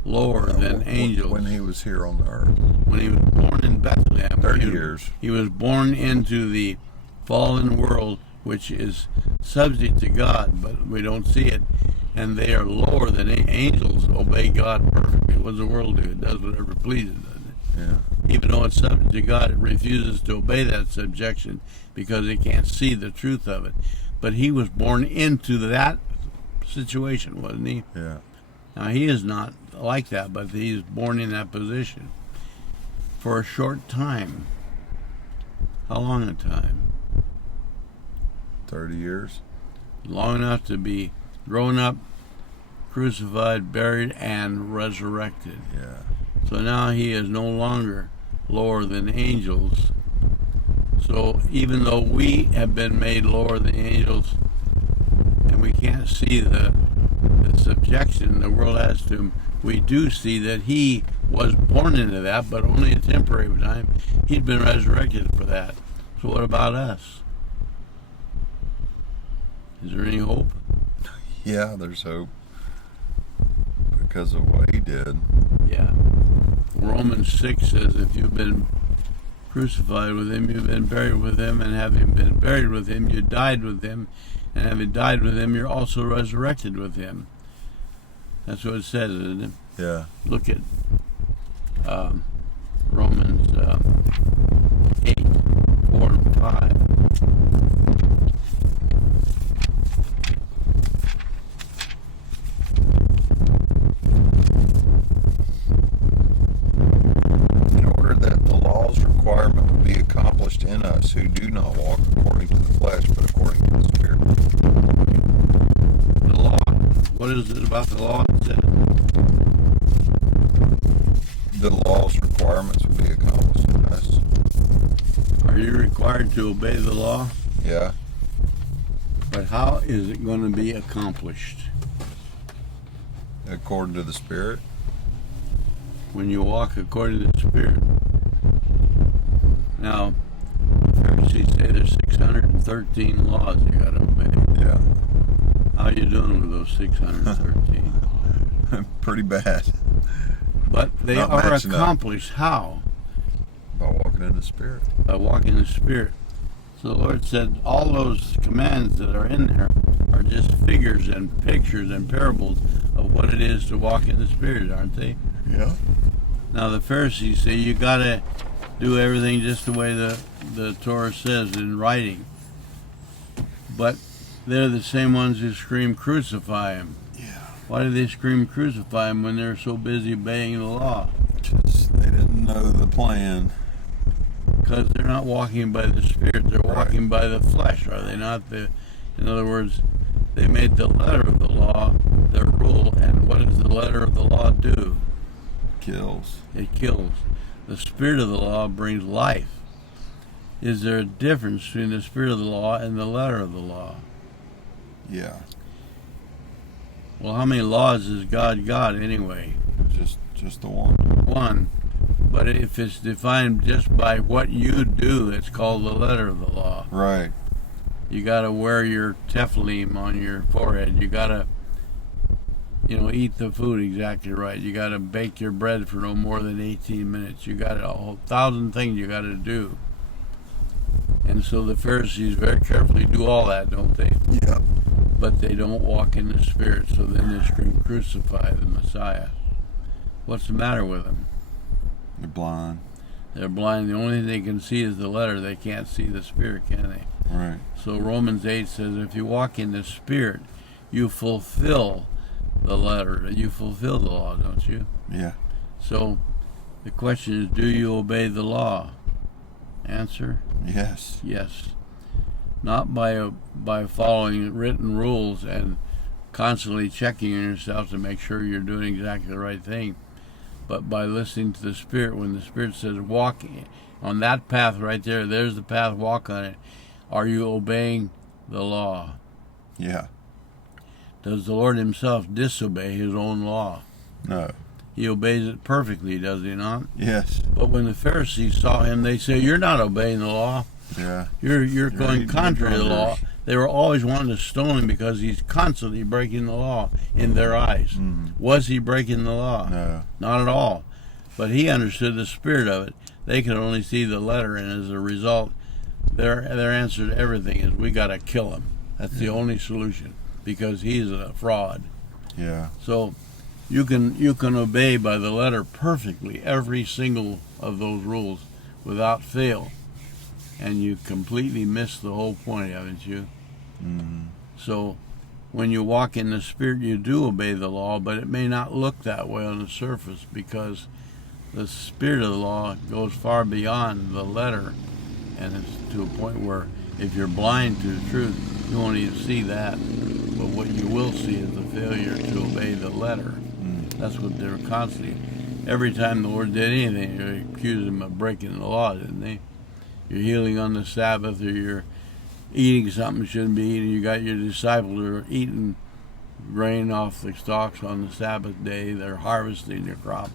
lower than angels? When he was here on the earth. When he was born in Bethlehem. 30 years. He was born into the fallen world, which is subject to God, but we don't see it. And they are lower than angels, obey God perfectly. What does the world do? It does whatever it pleases, doesn't it? Yeah. Even though it's subject to God, it refuses to obey that subjection because it can't see the truth of it. But he was born into that situation, wasn't he? Yeah. Now, he is not like that, but he's born in that position for a short time. How long a time? 30 years. Long enough to be grown up, crucified, buried, and resurrected. Yeah. So now he is no longer lower than angels. So even though we have been made lower than angels, and we can't see the subjection the world has to him, we do see that he was born into that, but only a temporary time. He'd been resurrected for that. So what about us? Is there any hope? Yeah, there's hope. Because of what he did. Yeah. Romans 6 says if you've been crucified with him, you've been buried with him, and having been buried with him, you died with him, and having died with him, you're also resurrected with him. That's what it says, isn't it? Yeah. Look at Romans 8, 4 and 5. In order that the law's requirement would be accomplished in us who do not walk according to the flesh, but according to the Spirit. The law. What is it about the law? It says, The law's requirements would be accomplished in us. are you required to obey the law? Yeah. But how is it going to be accomplished? According to the Spirit. when you walk according to the Spirit. Now, the Pharisees say there's 613 laws you got to obey. Yeah. How are you doing with those 613? Pretty bad. But they Not are matching up. accomplished. How? By walking in the Spirit. By walking in the Spirit. So the Lord said all those commands that are in there are just figures and pictures and parables of what it is to walk in the Spirit, aren't they? Yeah. Now the Pharisees say you got to do everything just the way the Torah says in writing. But they're the same ones who scream, crucify him. Yeah. Why do they scream, crucify him when they're so busy obeying the law? Just they didn't know the plan. Because they're not walking by the Spirit, they're walking by the flesh, are they not? In other words, they made the letter of the law their rule, and what does the letter of the law do? Kills. It kills. The Spirit of the law brings life. Is there a difference between the Spirit of the law and the letter of the law? Yeah. Well, how many laws has God got anyway? Just the one. One. But if it's defined just by what you do, it's called the letter of the law. Right. You got to wear your tefillin on your forehead. You got to, eat the food exactly right. You got to bake your bread for no more than 18 minutes. You got a whole 1,000 things you got to do. And so the Pharisees very carefully do all that, don't they? Yeah. But they don't walk in the Spirit, so then they scream, crucify the Messiah. What's the matter with them? They're blind. They're blind. The only thing they can see is the letter. They can't see the Spirit, can they? Right. So Romans 8 says, if you walk in the Spirit, you fulfill the letter. You fulfill the law, don't you? Yeah. So the question is, do you obey the law? Answer, Yes. yes. Not by following written rules and constantly checking yourself to make sure you're doing exactly the right thing, but by listening to the Spirit. When the Spirit says, walk on that path right there, there's the path, walk on it. Are you obeying the law? Yeah. Does the Lord himself disobey his own law? No. He obeys it perfectly, does he not? Yes. But when the Pharisees saw him, they say, you're not obeying the law. Yeah. You're going eating contrary to the law. burgers. They were always wanting to stone him because he's constantly breaking the law in their eyes. Mm. Was he breaking the law? No. Not at all. But he understood the spirit of it. They could only see the letter, and as a result, their answer to everything is, we got to kill him. That's the only solution, because he's a fraud. Yeah. So you can obey by the letter perfectly every single of those rules without fail, and you completely miss the whole point, haven't you? Mm. So when you walk in the Spirit, you do obey the law, but it may not look that way on the surface, because the Spirit of the law goes far beyond the letter, and it's to a point where if you're blind to the truth, you won't even see that. But what you will see is the failure to obey the letter. That's what they're constantly. Every time the Lord did anything, they accused him of breaking the law, didn't they? You're healing on the Sabbath, or you're eating something you shouldn't be eating. You got your disciples who are eating grain off the stalks on the Sabbath day. They're harvesting their crop.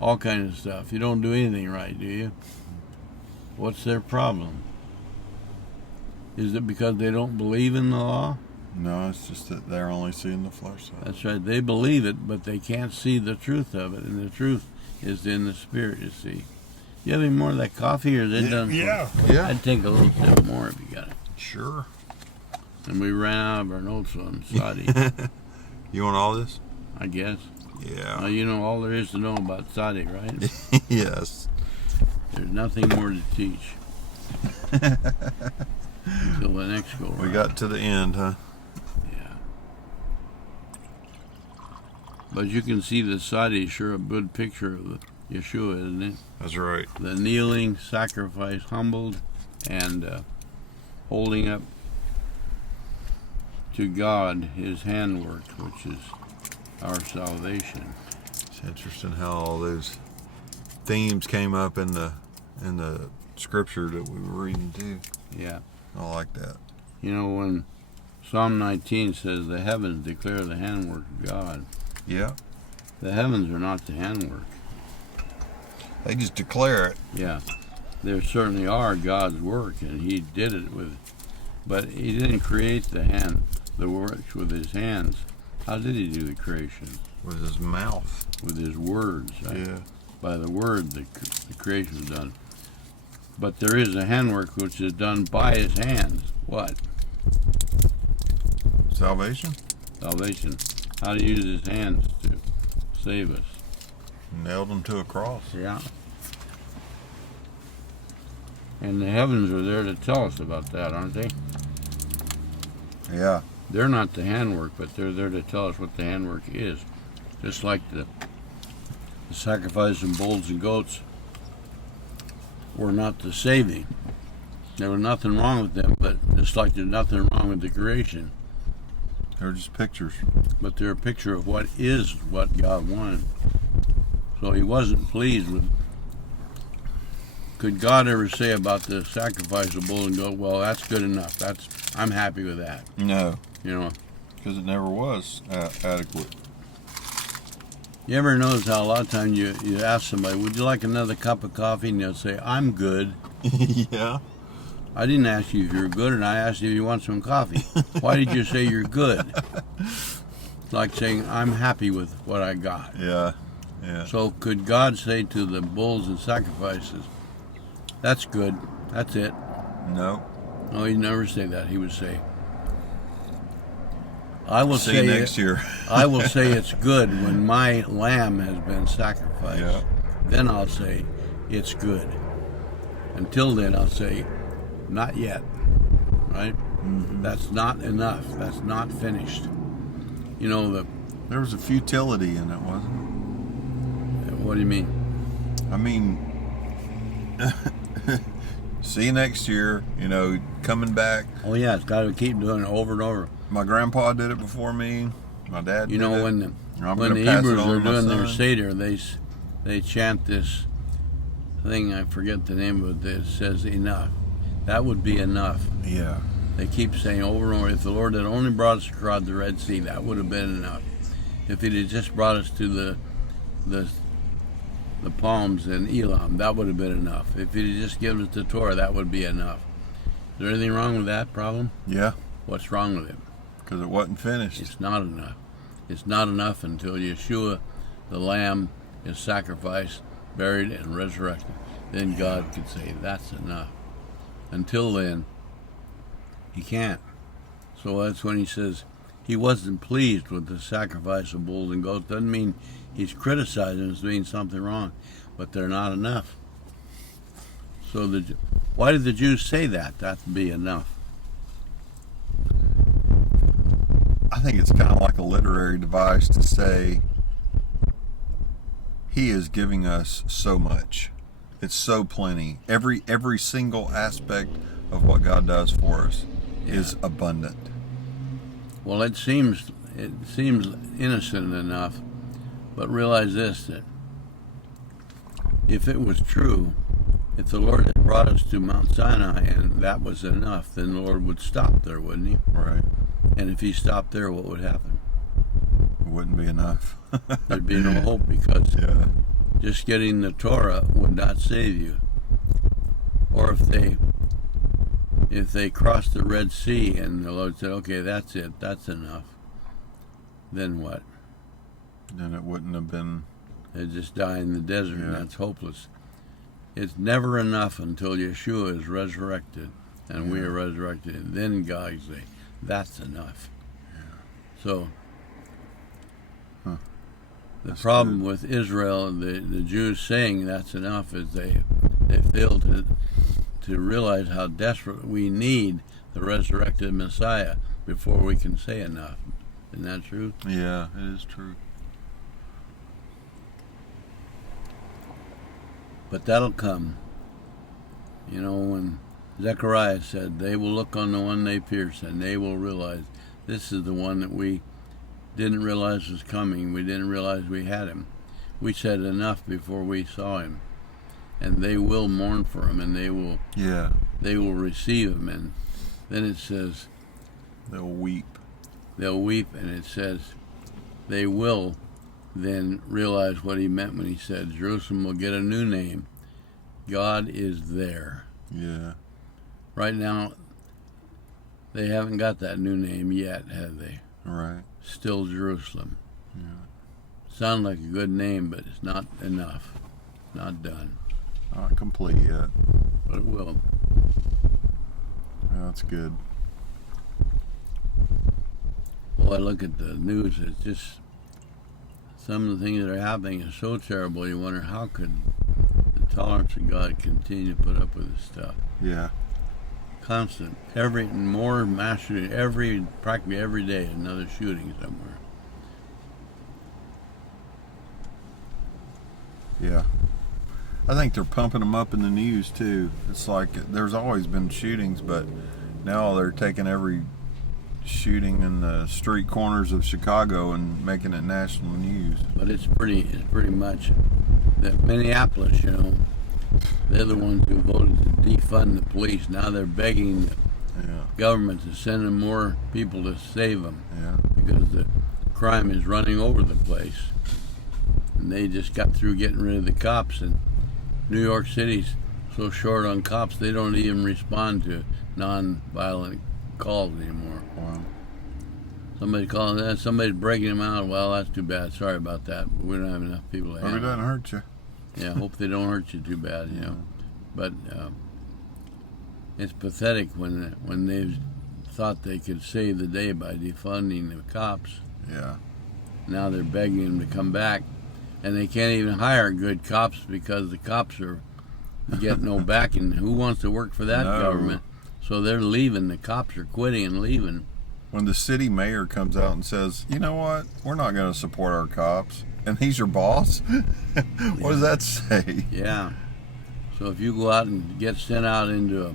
All kinds of stuff. You don't do anything right, do you? What's their problem? Is it because they don't believe in the law? No, it's just that they're only seeing the flesh side. That's right. They believe it, but they can't see the truth of it. And the truth is in the Spirit, you see. You have any more of that coffee, or is it done? Yeah. I'd take a little sip more if you got it. Sure. And we ran out of our notes on Tsadde, You want all this? I guess. Yeah. You know all there is to know about Tsadde, right? Yes. There's nothing more to teach until the next go round. We got to the end, huh? Yeah. But you can see the Tsadde is sure a good picture of the Yeshua, isn't it? That's right. The kneeling, sacrifice, humbled, and holding up to God his handwork, which is our salvation. It's interesting how all those themes came up in the scripture that we were reading too. Yeah. I like that. You know, when Psalm 19 says the heavens declare the handwork of God, Yeah. the heavens are not the handwork. They just declare it. Yeah, there certainly are God's work, and He did it with. But He didn't create the works with His hands. How did He do the creation? With His mouth. With His words. Yeah. By the word, the creation was done. But there is a handwork which is done by His hands. What? Salvation. Salvation. How to use His hands to save us. Nailed Him to a cross. Yeah. And the heavens are there to tell us about that, aren't they? Yeah. They're not the handwork, but they're there to tell us what the handwork is. Just like the sacrifice of bulls and goats were not the saving. There was nothing wrong with them, but just like there's nothing wrong with the creation. They're just pictures. But they're a picture of what is what God wanted. So He wasn't pleased with. Could God ever say about the sacrifice of bull and goat, well, that's good enough. I'm happy with that. No. You know. Because it never was adequate. You ever notice how a lot of times you ask somebody, would you like another cup of coffee? And they'll say, I'm good. Yeah. I didn't ask you if you're good, and I asked you if you want some coffee. Why did you say you're good? It's like saying, I'm happy with what I got. Yeah. Yeah. So could God say to the bulls and sacrifices, that's good, that's it? No. No, He'd never say that. He would say, I will See say you next year. I will say it's good when my lamb has been sacrificed. Yeah. Then I'll say it's good. Until then, I'll say, not yet. Right? Mm-hmm. That's not enough. That's not finished. You know, there was a futility in it, wasn't what do you mean? it? I mean, see you next year, coming back. Oh, yeah, it's got to keep doing it over and over. My grandpa did it before me. My dad did it. When the Hebrews are doing their Seder, they chant this thing, I forget the name of it, that says enough. That would be enough. Yeah. They keep saying over and over, if the Lord had only brought us across the Red Sea, that would have been enough. If He had just brought us to the palms in Elam, that would have been enough. If He had just given us the Torah, that would be enough. Is there anything wrong with that problem? Yeah. What's wrong with it? Because it wasn't finished. It's not enough. It's not enough until Yeshua, the Lamb, is sacrificed, buried, and resurrected. Then God could say, that's enough. Until then, He can't. So that's when He says He wasn't pleased with the sacrifice of bulls and goats. Doesn't mean He's criticizing us, doing something wrong, but they're not enough. So why did the Jews say that? That would be enough. I think it's kind of like a literary device to say He is giving us so much. It's so plenty. Every single aspect of what God does for us is abundant. Well, it seems innocent enough, but realize this, that if it was true, if the Lord had brought us to Mount Sinai and that was enough, then the Lord would stop there, wouldn't He? Right. And if He stopped there, what would happen? It wouldn't be enough. There'd be no hope, because Yeah. just getting the Torah would not save you. Or if they crossed the Red Sea and the Lord said, okay, that's it, that's enough, then what? Then it wouldn't have been. They'd just die in the desert, and that's hopeless. It's never enough until Yeshua is resurrected and we are resurrected. And then God say, that's enough. Yeah. So the problem with Israel and the Jews saying that's enough is they fail to realize how desperate we need the resurrected Messiah before we can say enough. Isn't that true? Yeah, it is true. But that'll come. When Zechariah said, they will look on the one they pierced, and they will realize this is the one that we didn't realize was coming. We didn't realize we had Him. We said enough before we saw Him. And they will mourn for Him, and they will receive Him. And then it says, they'll weep. They'll weep, and it says, they will then realized what he meant when he said Jerusalem will get a new name. God is there. Yeah. Right now, they haven't got that new name yet, have they? Right. Still Jerusalem. Yeah. Sounds like a good name, but it's not enough. Not done. Not complete yet. But it will. Yeah, that's good. Well, I look at the news, it's just some of the things that are happening is so terrible. You wonder how could the tolerance of God continue to put up with this stuff. Yeah. Constant, more mass shooting, practically every day, another shooting somewhere. Yeah. I think they're pumping them up in the news too. It's like there's always been shootings, but now they're taking every shooting in the street corners of Chicago and making it national news. But it's pretty much that Minneapolis, they're the ones who voted to defund the police. Now they're begging the government to send them more people to save them. Yeah. Because the crime is running over the place. And they just got through getting rid of the cops, and New York City's so short on cops they don't even respond to non-violent calls anymore. Wow. Somebody calling that, somebody's breaking them out. Well, that's too bad. Sorry about that. But we don't have enough people to Hope it handle doesn't hurt you. Yeah, hope they don't hurt you too bad, But it's pathetic when they've thought they could save the day by defunding the cops. Yeah. Now they're begging them to come back, and they can't even hire good cops because the cops are getting no backing. Who wants to work for that government? So they're leaving. The cops are quitting and leaving. When the city mayor comes out and says, you know what, we're not going to support our cops, and he's your boss, what does that say? Yeah. So if you go out and get sent out into a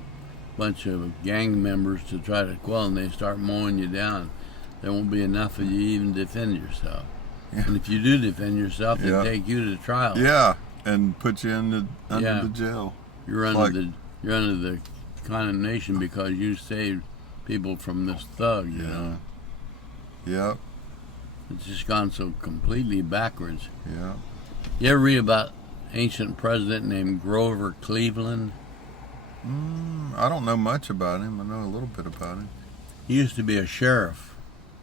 bunch of gang members to try to quell and they start mowing you down, there won't be enough of you to even defend yourself. Yeah. And if you do defend yourself, they take you to trial. Yeah, and put you under the jail. You're under the condemnation because you saved people from this thug, you know. Yep. It's just gone so completely backwards. Yeah. You ever read about an ancient president named Grover Cleveland? I don't know much about him. I know a little bit about him. He used to be a sheriff.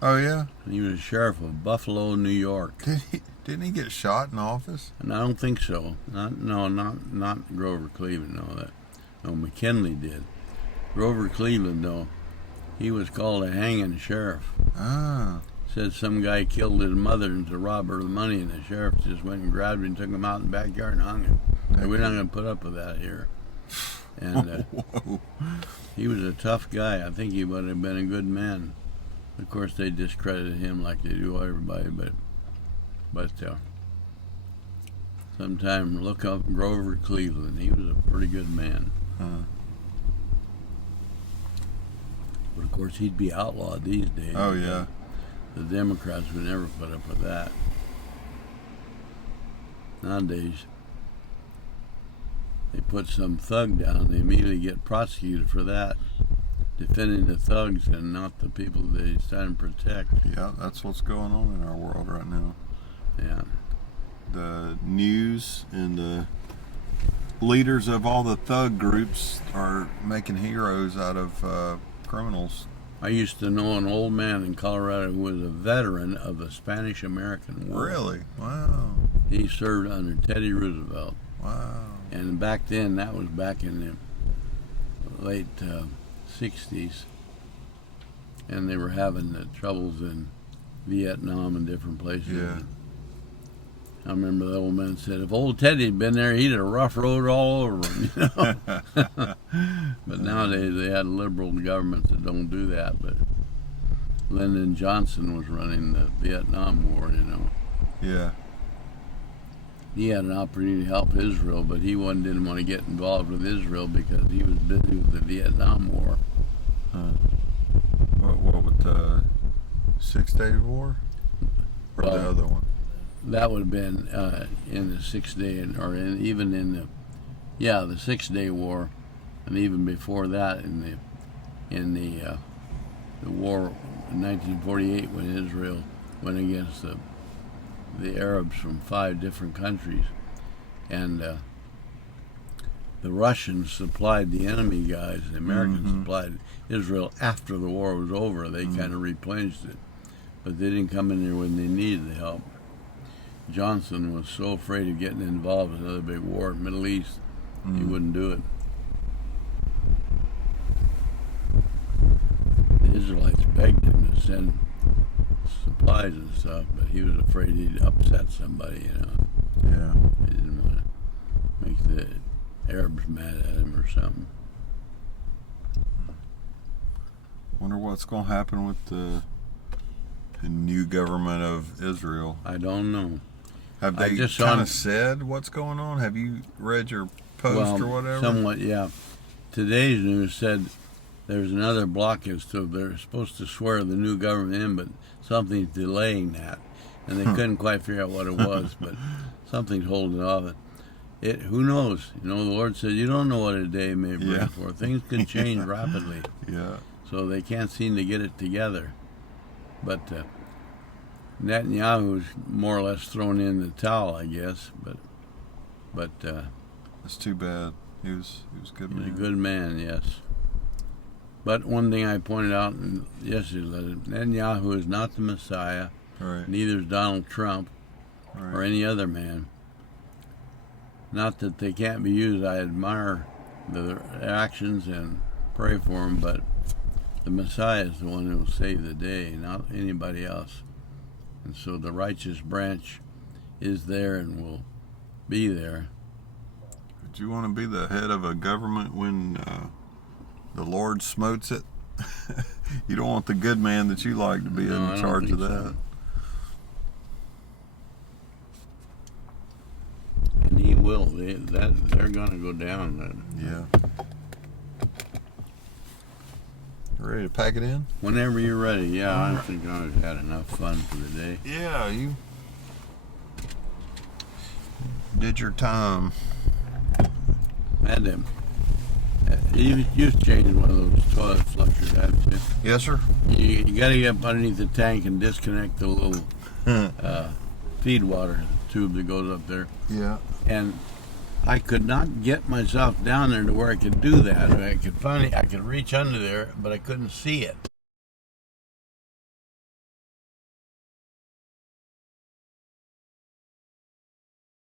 Oh, yeah? He was a sheriff of Buffalo, New York. Didn't he get shot in office? And I don't think so. Not Grover Cleveland. No, McKinley did. Grover Cleveland, though, he was called a hanging sheriff. Ah. Said some guy killed his mother and to rob her of the money, and the sheriff just went and grabbed him and took him out in the backyard and hung him. We're not going to put up with that here. And he was a tough guy. I think he would have been a good man. Of course, they discredited him like they do everybody, but sometime look up Grover Cleveland. He was a pretty good man. But of course, he'd be outlawed these days. Oh, yeah. The Democrats would never put up with that. Nowadays, they put some thug down, they immediately get prosecuted for that. Defending the thugs and not the people they stand to protect. Yeah, that's what's going on in our world right now. Yeah. The news and the leaders of all the thug groups are making heroes out of criminals. I used to know an old man in Colorado who was a veteran of the Spanish-American War. Really? Wow. He served under Teddy Roosevelt. Wow. And back then, that was back in the late 60s, and they were having the troubles in Vietnam and different places. Yeah. I remember the old man said, if old Teddy had been there, he'd have rough road all over him, But nowadays they had liberal governments that don't do that. But Lyndon Johnson was running the Vietnam War, Yeah. He had an opportunity to help Israel, but he didn't want to get involved with Israel because he was busy with the Vietnam War. What with the 6 Day War? Or the other one? That would have been in the 6 Day, even in the 6 Day War, and even before that in the war in 1948 when Israel went against the the Arabs from 5 different countries, and the Russians supplied the enemy guys. The Americans supplied Israel after the war was over. They kind of replenished it, but they didn't come in there when they needed the help. Johnson was so afraid of getting involved in another big war in the Middle East, he wouldn't do it. The Israelites begged him to send supplies and stuff, but he was afraid he'd upset somebody, Yeah. He didn't want to make the Arabs mad at him or something. Wonder what's going to happen with the new government of Israel. I don't know. Have they kind of said what's going on? Have you read your post or whatever? Somewhat, yeah. Today's news said there's another blockage, so they're supposed to swear the new government in, but something's delaying that. And they couldn't quite figure out what it was, but something's holding it off. Who knows? The Lord said, you don't know what a day may bring forth. Things can change rapidly. Yeah. So they can't seem to get it together. But Netanyahu's more or less thrown in the towel, I guess. But that's too bad. He was a good man. He's a good man, yes. But one thing I pointed out in yesterday's letter, Netanyahu is not the Messiah. Right. Neither is Donald Trump or any other man. Not that they can't be used. I admire their actions and pray for them, but the Messiah is the one who will save the day, not anybody else. And so the righteous branch is there and will be there. Would you want to be the head of a government when the Lord smotes it? You don't want the good man that you like to be in charge of that. So. And he will. They're going to go down. Yeah. Ready to pack it in? Whenever you're ready. Yeah, I think I've had enough fun for the day. Yeah, you did your time. Had them. You've changed one of those toilet flushers, haven't you? Yes, sir. You got to get up underneath the tank and disconnect the little feed water tube that goes up there. Yeah. And I could not get myself down there to where I could do that. I could reach under there, but I couldn't see it.